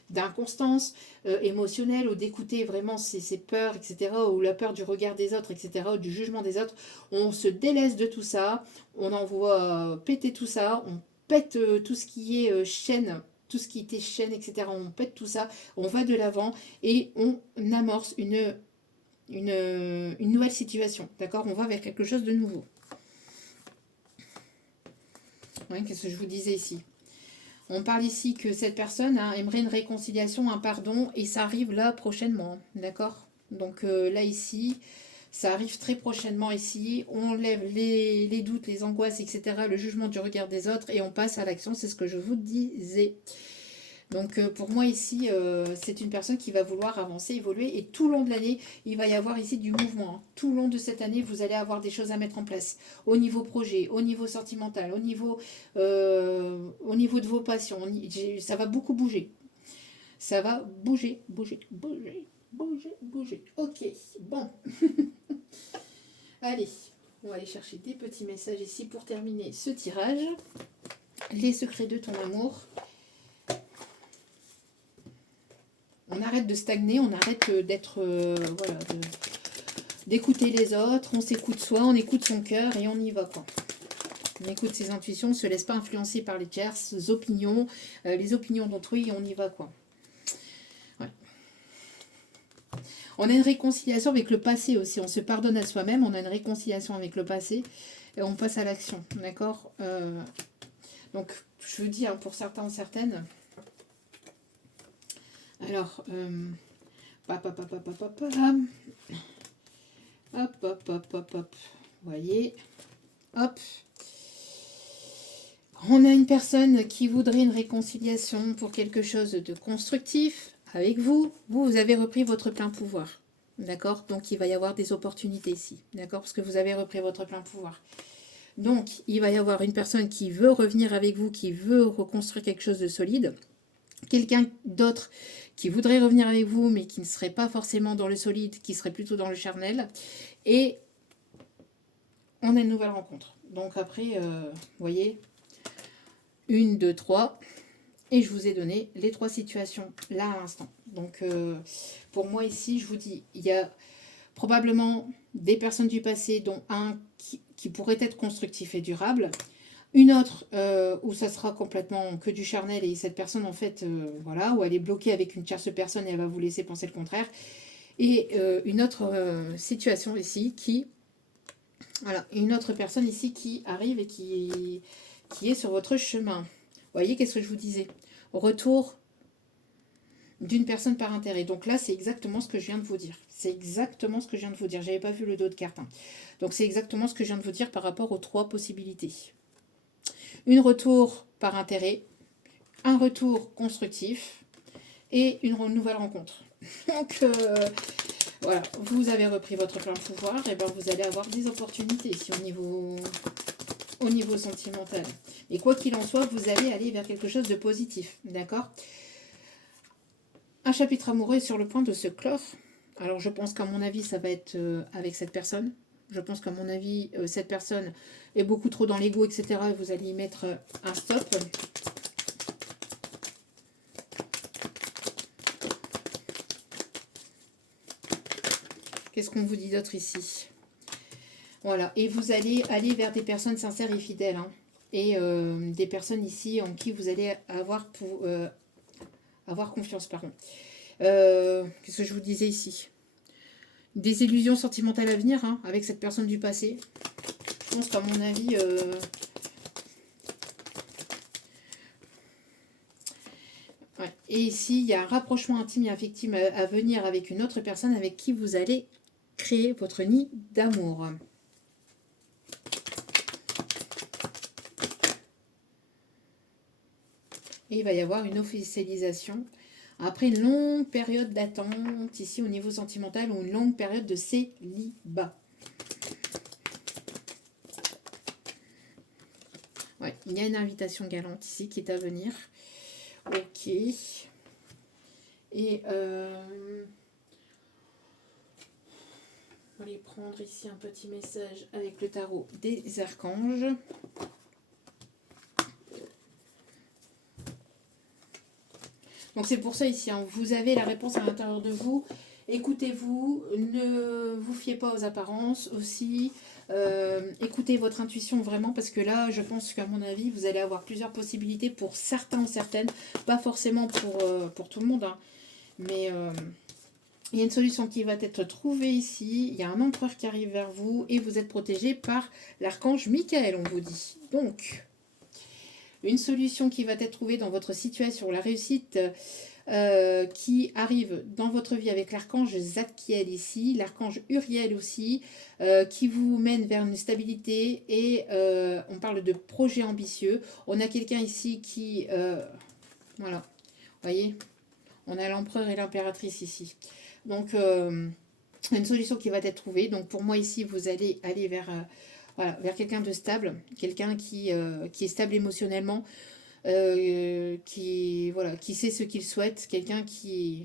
d'inconstance émotionnelle ou d'écouter vraiment ses peurs, etc. ou la peur du regard des autres, etc. ou du jugement des autres. On se délaisse de tout ça, on envoie péter tout ça, on pète tout ce qui est chaîne, tout ce qui était chaîne, etc. On pète tout ça, on va de l'avant et on amorce une nouvelle situation. D'accord? On va vers quelque chose de nouveau. Ouais, qu'est-ce que je vous disais ici? On parle ici que cette personne hein, aimerait une réconciliation, un pardon, et ça arrive là prochainement. D'accord? Donc là ici, Ça arrive très prochainement ici. On lève les doutes, les angoisses, etc. Le jugement du regard des autres et on passe à l'action. C'est ce que je vous disais. Donc pour moi ici, c'est une personne qui va vouloir avancer, évoluer. Et tout le long de l'année, il va y avoir ici du mouvement. Hein. Tout le long de cette année, vous allez avoir des choses à mettre en place. Au niveau projet, au niveau sentimental, au niveau de vos passions. Ça va beaucoup bouger. Ça va bouger, bouger, bouger, bouger, bouger. Ok, bon. Allez, on va aller chercher des petits messages ici pour terminer ce tirage. Les secrets de ton amour. On arrête de stagner, on arrête d'être... voilà, d'écouter les autres, on s'écoute soi, on écoute son cœur et on y va, quoi. On écoute ses intuitions, on ne se laisse pas influencer par les tierces opinions, les opinions d'autrui et on y va, quoi. Ouais. On a une réconciliation avec le passé aussi, on se pardonne à soi-même, on a une réconciliation avec le passé et on passe à l'action, d'accord. Donc, je vous dis, hein, pour certains ou certaines, alors, hop, hop, hop, hop, hop, hop, vous voyez, hop. On a une personne qui voudrait une réconciliation pour quelque chose de constructif avec vous. Vous avez repris votre plein pouvoir. D'accord? Donc, il va y avoir des opportunités ici. D'accord? Parce que vous avez repris votre plein pouvoir. Donc, il va y avoir une personne qui veut revenir avec vous, qui veut reconstruire quelque chose de solide. Quelqu'un d'autre qui voudrait revenir avec vous, mais qui ne serait pas forcément dans le solide, qui serait plutôt dans le charnel. Et on a une nouvelle rencontre. Donc, après, vous voyez... 1, 2, 3. Et je vous ai donné les 3 situations là à l'instant. Donc, pour moi ici, je vous dis, il y a probablement des personnes du passé, dont un qui pourrait être constructif et durable. Une autre où ça sera complètement que du charnel et cette personne, en fait, voilà, où elle est bloquée avec une tierce personne et elle va vous laisser penser le contraire. Et une autre situation ici qui... Voilà, une autre personne ici qui arrive et qui est sur votre chemin. Vous voyez, qu'est-ce que je vous disais? Retour d'une personne par intérêt. Donc là, c'est exactement ce que je viens de vous dire. C'est exactement ce que je viens de vous dire. Je n'avais pas vu le dos de carte. Hein. Donc c'est exactement ce que je viens de vous dire par rapport aux 3 possibilités. Une retour par intérêt, un retour constructif et une nouvelle rencontre. Donc voilà, vous avez repris votre plein pouvoir et bien vous allez avoir des opportunités ici au niveau sentimental. Et quoi qu'il en soit, vous allez aller vers quelque chose de positif, d'accord? Un chapitre amoureux est sur le point de se clore. Alors, je pense qu'à mon avis, ça va être avec cette personne. Je pense qu'à mon avis, cette personne est beaucoup trop dans l'ego, etc. Et vous allez y mettre un stop. Qu'est-ce qu'on vous dit d'autre ici? Voilà, et vous allez aller vers des personnes sincères et fidèles. Hein. Et des personnes ici en qui vous allez avoir confiance. Pardon. Qu'est-ce que je vous disais ici? Des illusions sentimentales à venir hein, avec cette personne du passé. Je pense qu'à mon avis... ouais. Et ici, il y a un rapprochement intime et affectif à venir avec une autre personne avec qui vous allez créer votre nid d'amour. Et il va y avoir une officialisation après une longue période d'attente ici au niveau sentimental ou une longue période de célibat. Ouais, il y a une invitation galante ici qui est à venir. Ok. Et on va aller prendre ici un petit message avec le tarot des archanges. Donc c'est pour ça ici, hein, vous avez la réponse à l'intérieur de vous. Écoutez-vous, ne vous fiez pas aux apparences aussi. Écoutez votre intuition vraiment parce que là, je pense qu'à mon avis, vous allez avoir plusieurs possibilités pour certains ou certaines. Pas forcément pour tout le monde, hein, mais il y a une solution qui va être trouvée ici. Il y a un empereur qui arrive vers vous et vous êtes protégé par l'archange Michael, on vous dit. Donc... une solution qui va être trouvée dans votre situation, la réussite qui arrive dans votre vie avec l'archange Zadkiel ici, l'archange Uriel aussi, qui vous mène vers une stabilité et on parle de projet ambitieux. On a quelqu'un ici qui... voilà, vous voyez, on a l'empereur et l'impératrice ici. Donc, une solution qui va être trouvée. Donc, pour moi ici, vous allez aller vers... voilà, vers quelqu'un de stable, quelqu'un qui est stable émotionnellement, voilà, qui sait ce qu'il souhaite, quelqu'un qui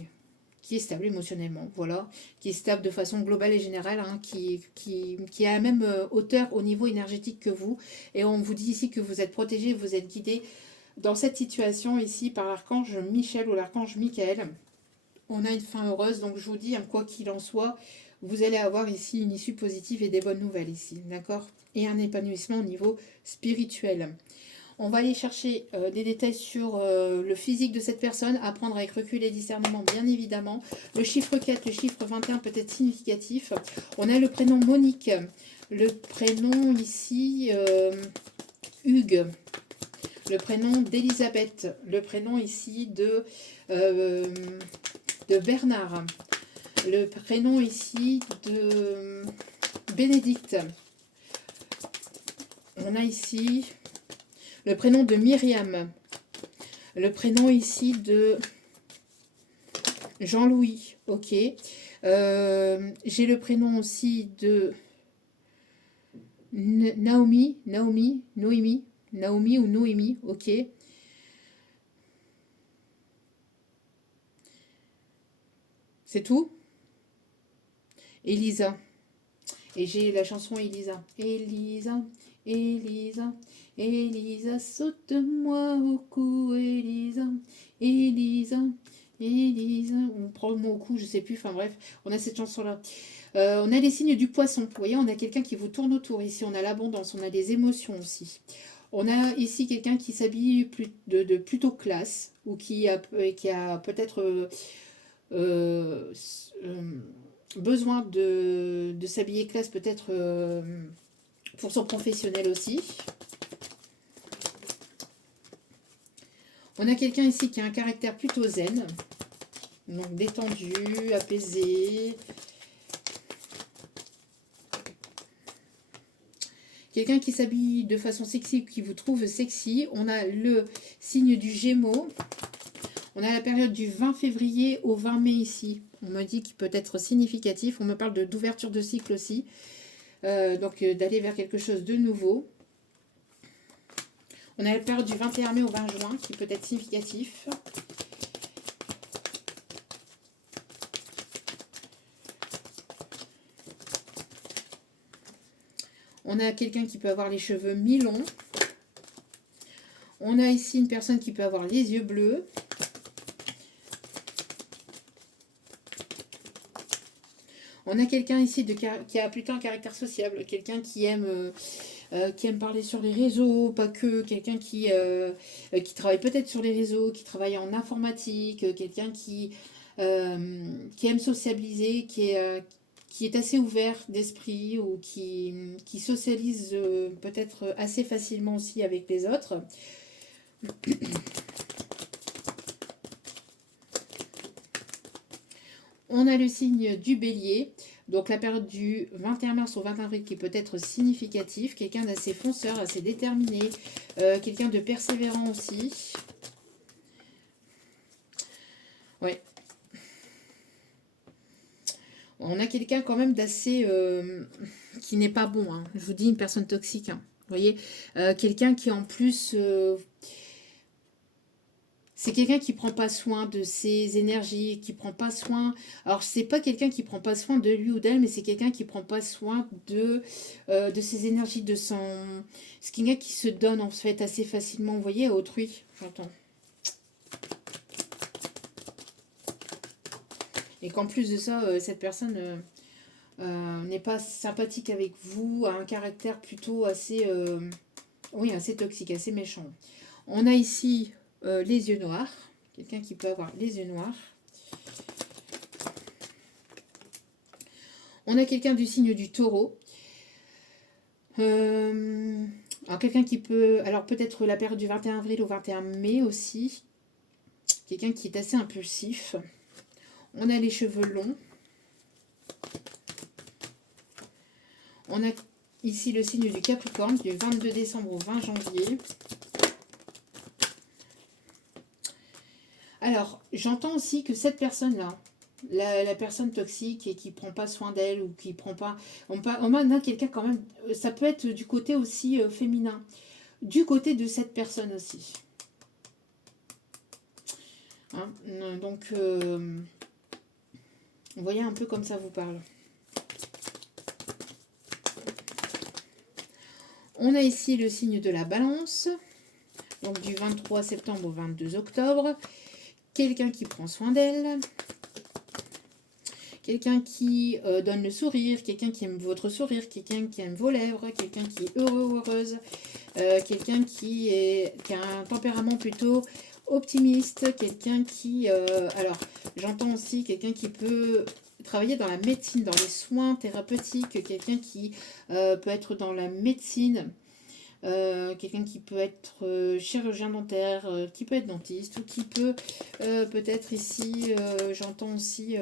est stable émotionnellement, voilà, qui est stable de façon globale et générale, hein, qui est à la même hauteur au niveau énergétique que vous. Et on vous dit ici que vous êtes protégé, vous êtes guidé dans cette situation ici par l'archange Michel ou l'archange Michael. On a une fin heureuse, donc je vous dis, hein, quoi qu'il en soit, vous allez avoir ici une issue positive et des bonnes nouvelles ici, d'accord? Et un épanouissement au niveau spirituel. On va aller chercher des détails sur le physique de cette personne, apprendre avec recul et discernement, bien évidemment. Le chiffre 4, le chiffre 21 peut être significatif. On a le prénom Monique, le prénom ici Hugues, le prénom d'Elisabeth, le prénom ici de Bernard, le prénom ici de Bénédicte. On a ici le prénom de Myriam, le prénom ici de Jean-Louis, ok. J'ai le prénom aussi de Naomi, ou Noémie, ok. C'est tout. Elisa. Et j'ai la chanson Elisa. Elisa, Elisa, Elisa, saute-moi au cou, Elisa, Elisa, Elisa. On prend le mot au cou, je sais plus, enfin bref, on a cette chanson-là. On a les signes du poisson. Vous voyez, on a quelqu'un qui vous tourne autour ici. On a l'abondance, on a des émotions aussi. On a ici quelqu'un qui s'habille de plutôt classe ou qui a peut-être besoin de s'habiller classe, peut-être pour son professionnel aussi. On a quelqu'un ici qui a un caractère plutôt zen, donc détendu, apaisé. Quelqu'un qui s'habille de façon sexy, qui vous trouve sexy. On a le signe du Gémeaux. On a la période du 20 février au 20 mai ici. On me dit qu'il peut être significatif. On me parle d'ouverture de cycle aussi. Donc d'aller vers quelque chose de nouveau. On a la période du 21 mai au 20 juin qui peut être significatif. On a quelqu'un qui peut avoir les cheveux mi-longs. On a ici une personne qui peut avoir les yeux bleus. On a quelqu'un ici qui a plutôt un caractère sociable, quelqu'un qui aime parler sur les réseaux, pas que, quelqu'un qui travaille peut-être sur les réseaux, qui travaille en informatique, quelqu'un qui aime sociabiliser, qui est assez ouvert d'esprit ou qui socialise peut-être assez facilement aussi avec les autres. On a le signe du bélier, donc la période du 21 mars au 21 avril qui peut être significatif, quelqu'un d'assez fonceur, assez déterminé, quelqu'un de persévérant aussi. Ouais. On a quelqu'un quand même d'assez... qui n'est pas bon, hein. Je vous dis une personne toxique, hein. Vous voyez, quelqu'un qui en plus... c'est quelqu'un qui prend pas soin de ses énergies, qui prend pas soin... Alors, c'est pas quelqu'un qui prend pas soin de lui ou d'elle, mais c'est quelqu'un qui prend pas soin de ses énergies, de son... C'est quelqu'un qui se donne, en fait, assez facilement, vous voyez, à autrui. J'entends. Et qu'en plus de ça, cette personne n'est pas sympathique avec vous, a un caractère plutôt assez... oui, assez toxique, assez méchant. On a ici... les yeux noirs, quelqu'un qui peut avoir les yeux noirs. On a quelqu'un du signe du taureau. Alors quelqu'un qui peut, alors peut-être la période du 21 avril au 21 mai aussi. Quelqu'un qui est assez impulsif. On a les cheveux longs. On a ici le signe du Capricorne du 22 décembre au 20 janvier. Alors, j'entends aussi que cette personne-là, la personne toxique et qui ne prend pas soin d'elle ou qui prend pas... On a quelqu'un quand même, ça peut être du côté aussi féminin, du côté de cette personne aussi. Hein, donc, vous voyez un peu comme ça vous parle. On a ici le signe de la Balance, donc du 23 septembre au 22 octobre. Quelqu'un qui prend soin d'elle. Quelqu'un qui donne le sourire, quelqu'un qui aime votre sourire, quelqu'un qui aime vos lèvres, quelqu'un qui est heureux ou heureuse, quelqu'un qui a un tempérament plutôt optimiste, quelqu'un qui... alors, j'entends aussi quelqu'un qui peut travailler dans la médecine, dans les soins thérapeutiques, quelqu'un qui peut être dans la médecine, quelqu'un qui peut être chirurgien dentaire, qui peut être dentiste, ou qui peut peut-être ici, j'entends aussi...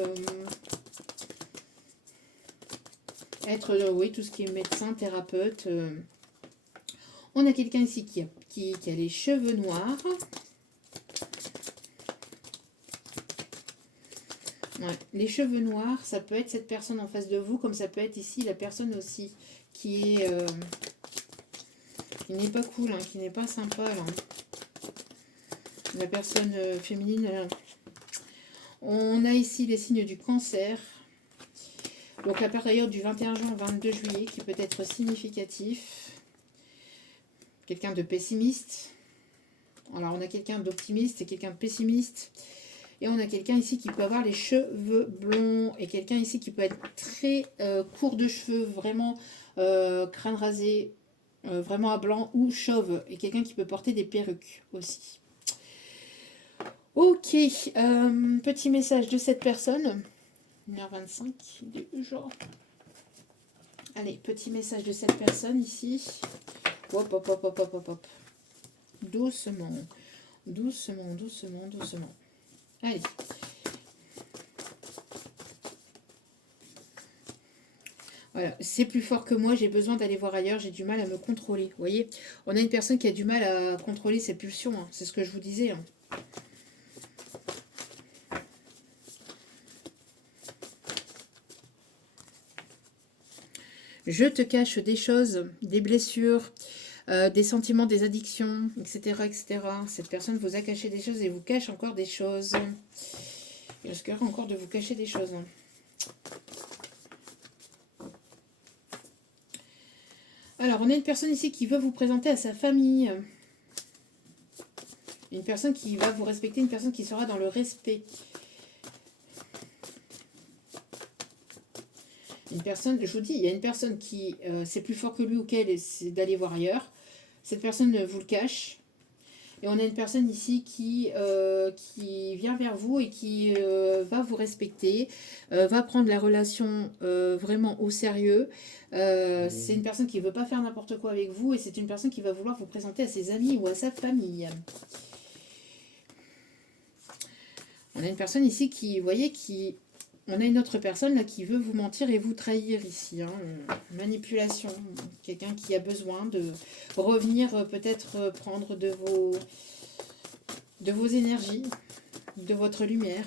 être, oui, tout ce qui est médecin, thérapeute. On a quelqu'un ici qui a les cheveux noirs. Ouais, les cheveux noirs, ça peut être cette personne en face de vous, comme ça peut être ici la personne aussi qui n'est pas cool, hein, qui n'est pas sympa. Là. La personne féminine. On a ici les signes du Cancer. Donc la période du 21 juin au 22 juillet qui peut être significatif. Quelqu'un de pessimiste. Alors on a quelqu'un d'optimiste et quelqu'un de pessimiste. Et on a quelqu'un ici qui peut avoir les cheveux blonds. Et quelqu'un ici qui peut être très court de cheveux, vraiment crâne rasé, vraiment à blanc ou chauve. Et quelqu'un qui peut porter des perruques aussi. Ok, petit message de cette personne. 1h25 déjà. Allez, petit message de cette personne ici. Hop, hop, hop, hop, hop, hop, hop. Doucement, doucement, doucement, doucement. Allez. Voilà, c'est plus fort que moi, j'ai besoin d'aller voir ailleurs, j'ai du mal à me contrôler. Vous voyez, on a une personne qui a du mal à contrôler ses pulsions, hein. C'est ce que je vous disais. Hein. Je te cache des choses, des blessures, des sentiments, des addictions, etc., etc. Cette personne vous a caché des choses et vous cache encore des choses. Il risquera encore de vous cacher des choses. Hein. Alors, on a une personne ici qui veut vous présenter à sa famille. Une personne qui va vous respecter, une personne qui sera dans le respect. Une personne, je vous dis, il y a une personne qui, c'est plus fort que lui ou qu'elle, c'est d'aller voir ailleurs. Cette personne vous le cache. Et on a une personne ici qui vient vers vous et qui va vous respecter, va prendre la relation vraiment au sérieux. C'est une personne qui ne veut pas faire n'importe quoi avec vous et c'est une personne qui va vouloir vous présenter à ses amis ou à sa famille. On a une personne ici qui, vous voyez, on a une autre personne là qui veut vous mentir et vous trahir ici. Hein. Manipulation. Quelqu'un qui a besoin de revenir peut-être prendre de vos énergies, de votre lumière.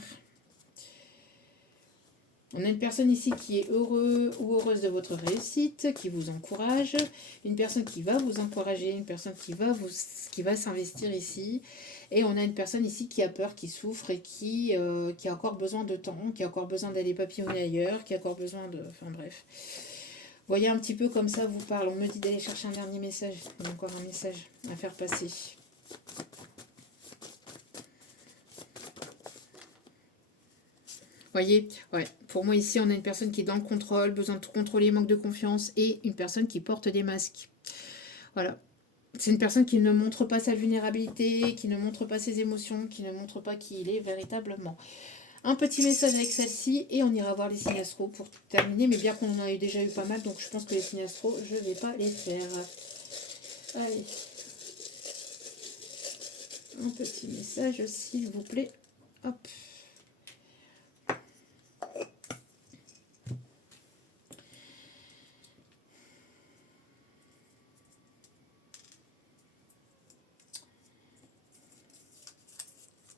On a une personne ici qui est heureux ou heureuse de votre réussite, qui vous encourage. Une personne qui va vous encourager, une personne qui va s'investir ici. Et on a une personne ici qui a peur, qui souffre et qui a encore besoin de temps, qui a encore besoin d'aller papillonner ailleurs, qui a encore besoin de... Enfin bref. Vous voyez un petit peu comme ça vous parle. On me dit d'aller chercher un dernier message. Il y a encore un message à faire passer. Voyez, ouais. Pour moi ici, on a une personne qui est dans le contrôle, besoin de tout contrôler, manque de confiance, et une personne qui porte des masques. Voilà. C'est une personne qui ne montre pas sa vulnérabilité, qui ne montre pas ses émotions, qui ne montre pas qui il est véritablement. Un petit message avec celle-ci, et on ira voir les signes astro pour terminer, mais bien qu'on en a déjà eu pas mal, donc je pense que les signes astro, je ne vais pas les faire. Allez. Un petit message, s'il vous plaît, Hop.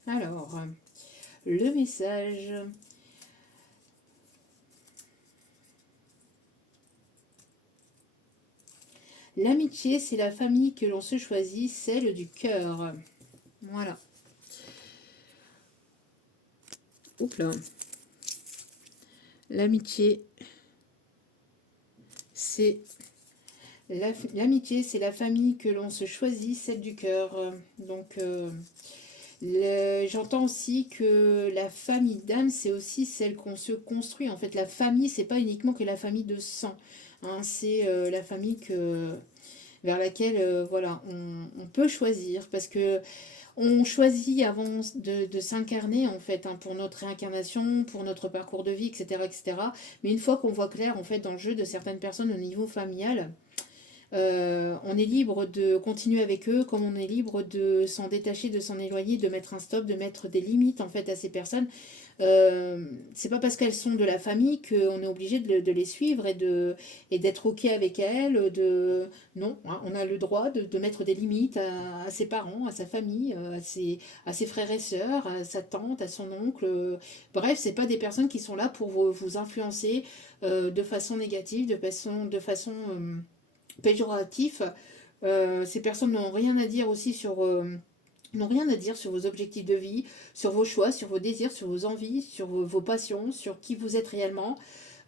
Alors, le message. L'amitié, c'est la famille que l'on se choisit, celle du cœur. Voilà. Oups là. L'amitié, c'est l'amitié, c'est la famille que l'on se choisit, celle du cœur. Donc, j'entends aussi que la famille d'âme, c'est aussi celle qu'on se construit. En fait, la famille, c'est pas uniquement que la famille de sang. Hein, c'est la famille vers laquelle voilà, on peut choisir. Parce que on choisit avant de s'incarner, en fait, hein, pour notre réincarnation, pour notre parcours de vie, etc., etc. Mais une fois qu'on voit clair, en fait, dans le jeu de certaines personnes au niveau familial, on est libre de continuer avec eux, comme on est libre de s'en détacher, de s'en éloigner, de mettre un stop, de mettre des limites en fait à ces personnes. C'est pas parce qu'elles sont de la famille qu'on est obligé de les suivre et d'être ok avec elles. Non, hein, on a le droit de mettre des limites à ses parents, à sa famille, à ses frères et sœurs, à sa tante, à son oncle. Bref, c'est pas des personnes qui sont là pour vous influencer de façon négative, de façon péjoratif. Ces personnes n'ont rien à dire aussi n'ont rien à dire sur vos objectifs de vie, sur vos choix, sur vos désirs, sur vos envies, sur vos passions, sur qui vous êtes réellement.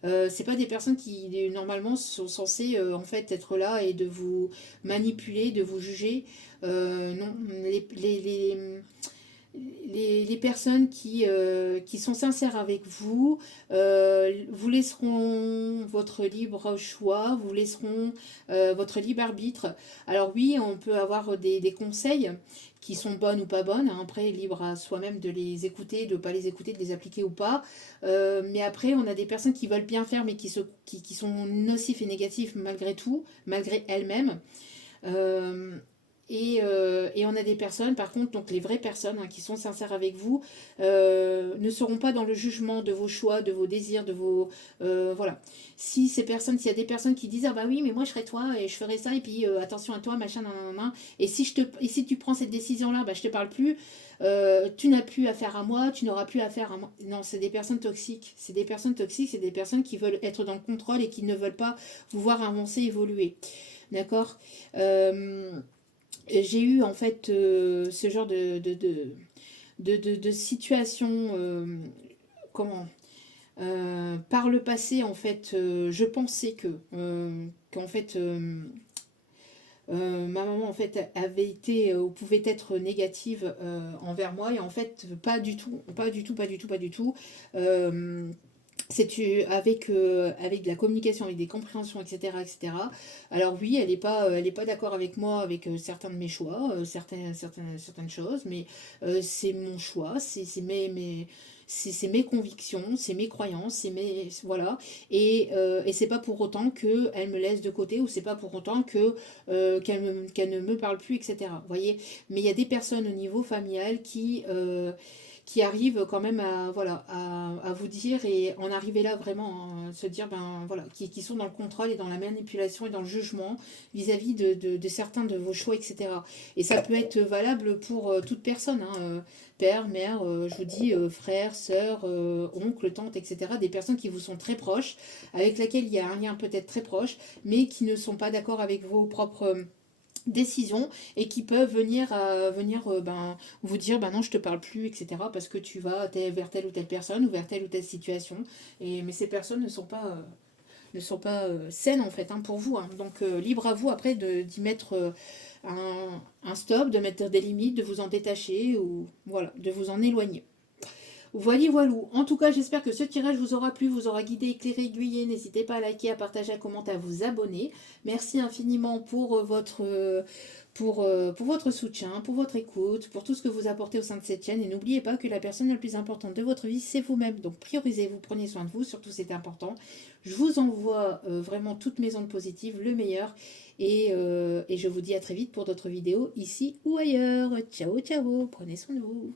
C'est pas des personnes qui normalement sont censées en fait être là et de vous manipuler, de vous juger. Non, les personnes qui sont sincères avec vous, vous laisseront votre libre choix, vous laisseront votre libre arbitre. Alors oui, on peut avoir des conseils qui sont bonnes ou pas bonnes, hein. Après, libre à soi-même de les écouter, de ne pas les écouter, de les appliquer ou pas. Mais après, on a des personnes qui veulent bien faire, mais qui sont nocifs et négatifs malgré tout, malgré elles-mêmes. Euh, et on a des personnes, par contre, donc les vraies personnes hein, qui sont sincères avec vous, ne seront pas dans le jugement de vos choix, de vos désirs, de vos... voilà. S'il y a des personnes qui disent, ah bah oui, mais moi je serais toi et je ferais ça, et puis attention à toi, machin, nan, nan, nan, et si tu prends cette décision-là, bah je te parle plus, tu n'as plus affaire à moi, tu n'auras plus affaire à moi. Non, c'est des personnes toxiques. C'est des personnes toxiques, c'est des personnes qui veulent être dans le contrôle et qui ne veulent pas vous voir avancer, évoluer. D'accord. J'ai eu en fait ce genre de situation, comment par le passé en fait, je pensais qu'en fait ma maman en fait avait été ou pouvait être négative envers moi et en fait pas du tout, pas du tout, pas du tout, pas du tout. Euh, avec de la communication, avec des compréhensions, etc., etc. Alors oui, elle est pas d'accord avec moi, avec certains de mes choix, certaines choses, mais c'est mon choix, c'est mes convictions, c'est mes croyances, voilà. Et c'est pas pour autant qu'elle me laisse de côté ou c'est pas pour autant qu'elle ne me parle plus, etc. Vous voyez. Mais il y a des personnes au niveau familial qui arrivent quand même à, voilà, à vous dire et en arriver là vraiment, hein, se dire, ben voilà, qui sont dans le contrôle et dans la manipulation et dans le jugement vis-à-vis de certains de vos choix, etc. Et ça peut être valable pour toute personne, hein, père, mère, je vous dis, frère, sœur, oncle, tante, etc. Des personnes qui vous sont très proches, avec lesquelles il y a un lien peut-être très proche, mais qui ne sont pas d'accord avec vos propres décisions et qui peuvent venir vous dire bah non je te parle plus etc parce que tu vas vers telle ou telle personne ou vers telle ou telle situation mais ces personnes ne sont pas saines en fait hein, pour vous hein. Donc libre à vous après d'y mettre un stop, de mettre des limites, de vous en détacher ou voilà de vous en éloigner. Voilà, voilou. En tout cas, j'espère que ce tirage vous aura plu, vous aura guidé, éclairé, aiguillé. N'hésitez pas à liker, à partager, à commenter, à vous abonner. Merci infiniment pour votre soutien, pour votre écoute, pour tout ce que vous apportez au sein de cette chaîne. Et n'oubliez pas que la personne la plus importante de votre vie, c'est vous-même. Donc priorisez-vous, prenez soin de vous, surtout c'est important. Je vous envoie vraiment toutes mes ondes positives, le meilleur. Et je vous dis à très vite pour d'autres vidéos ici ou ailleurs. Ciao, ciao, prenez soin de vous.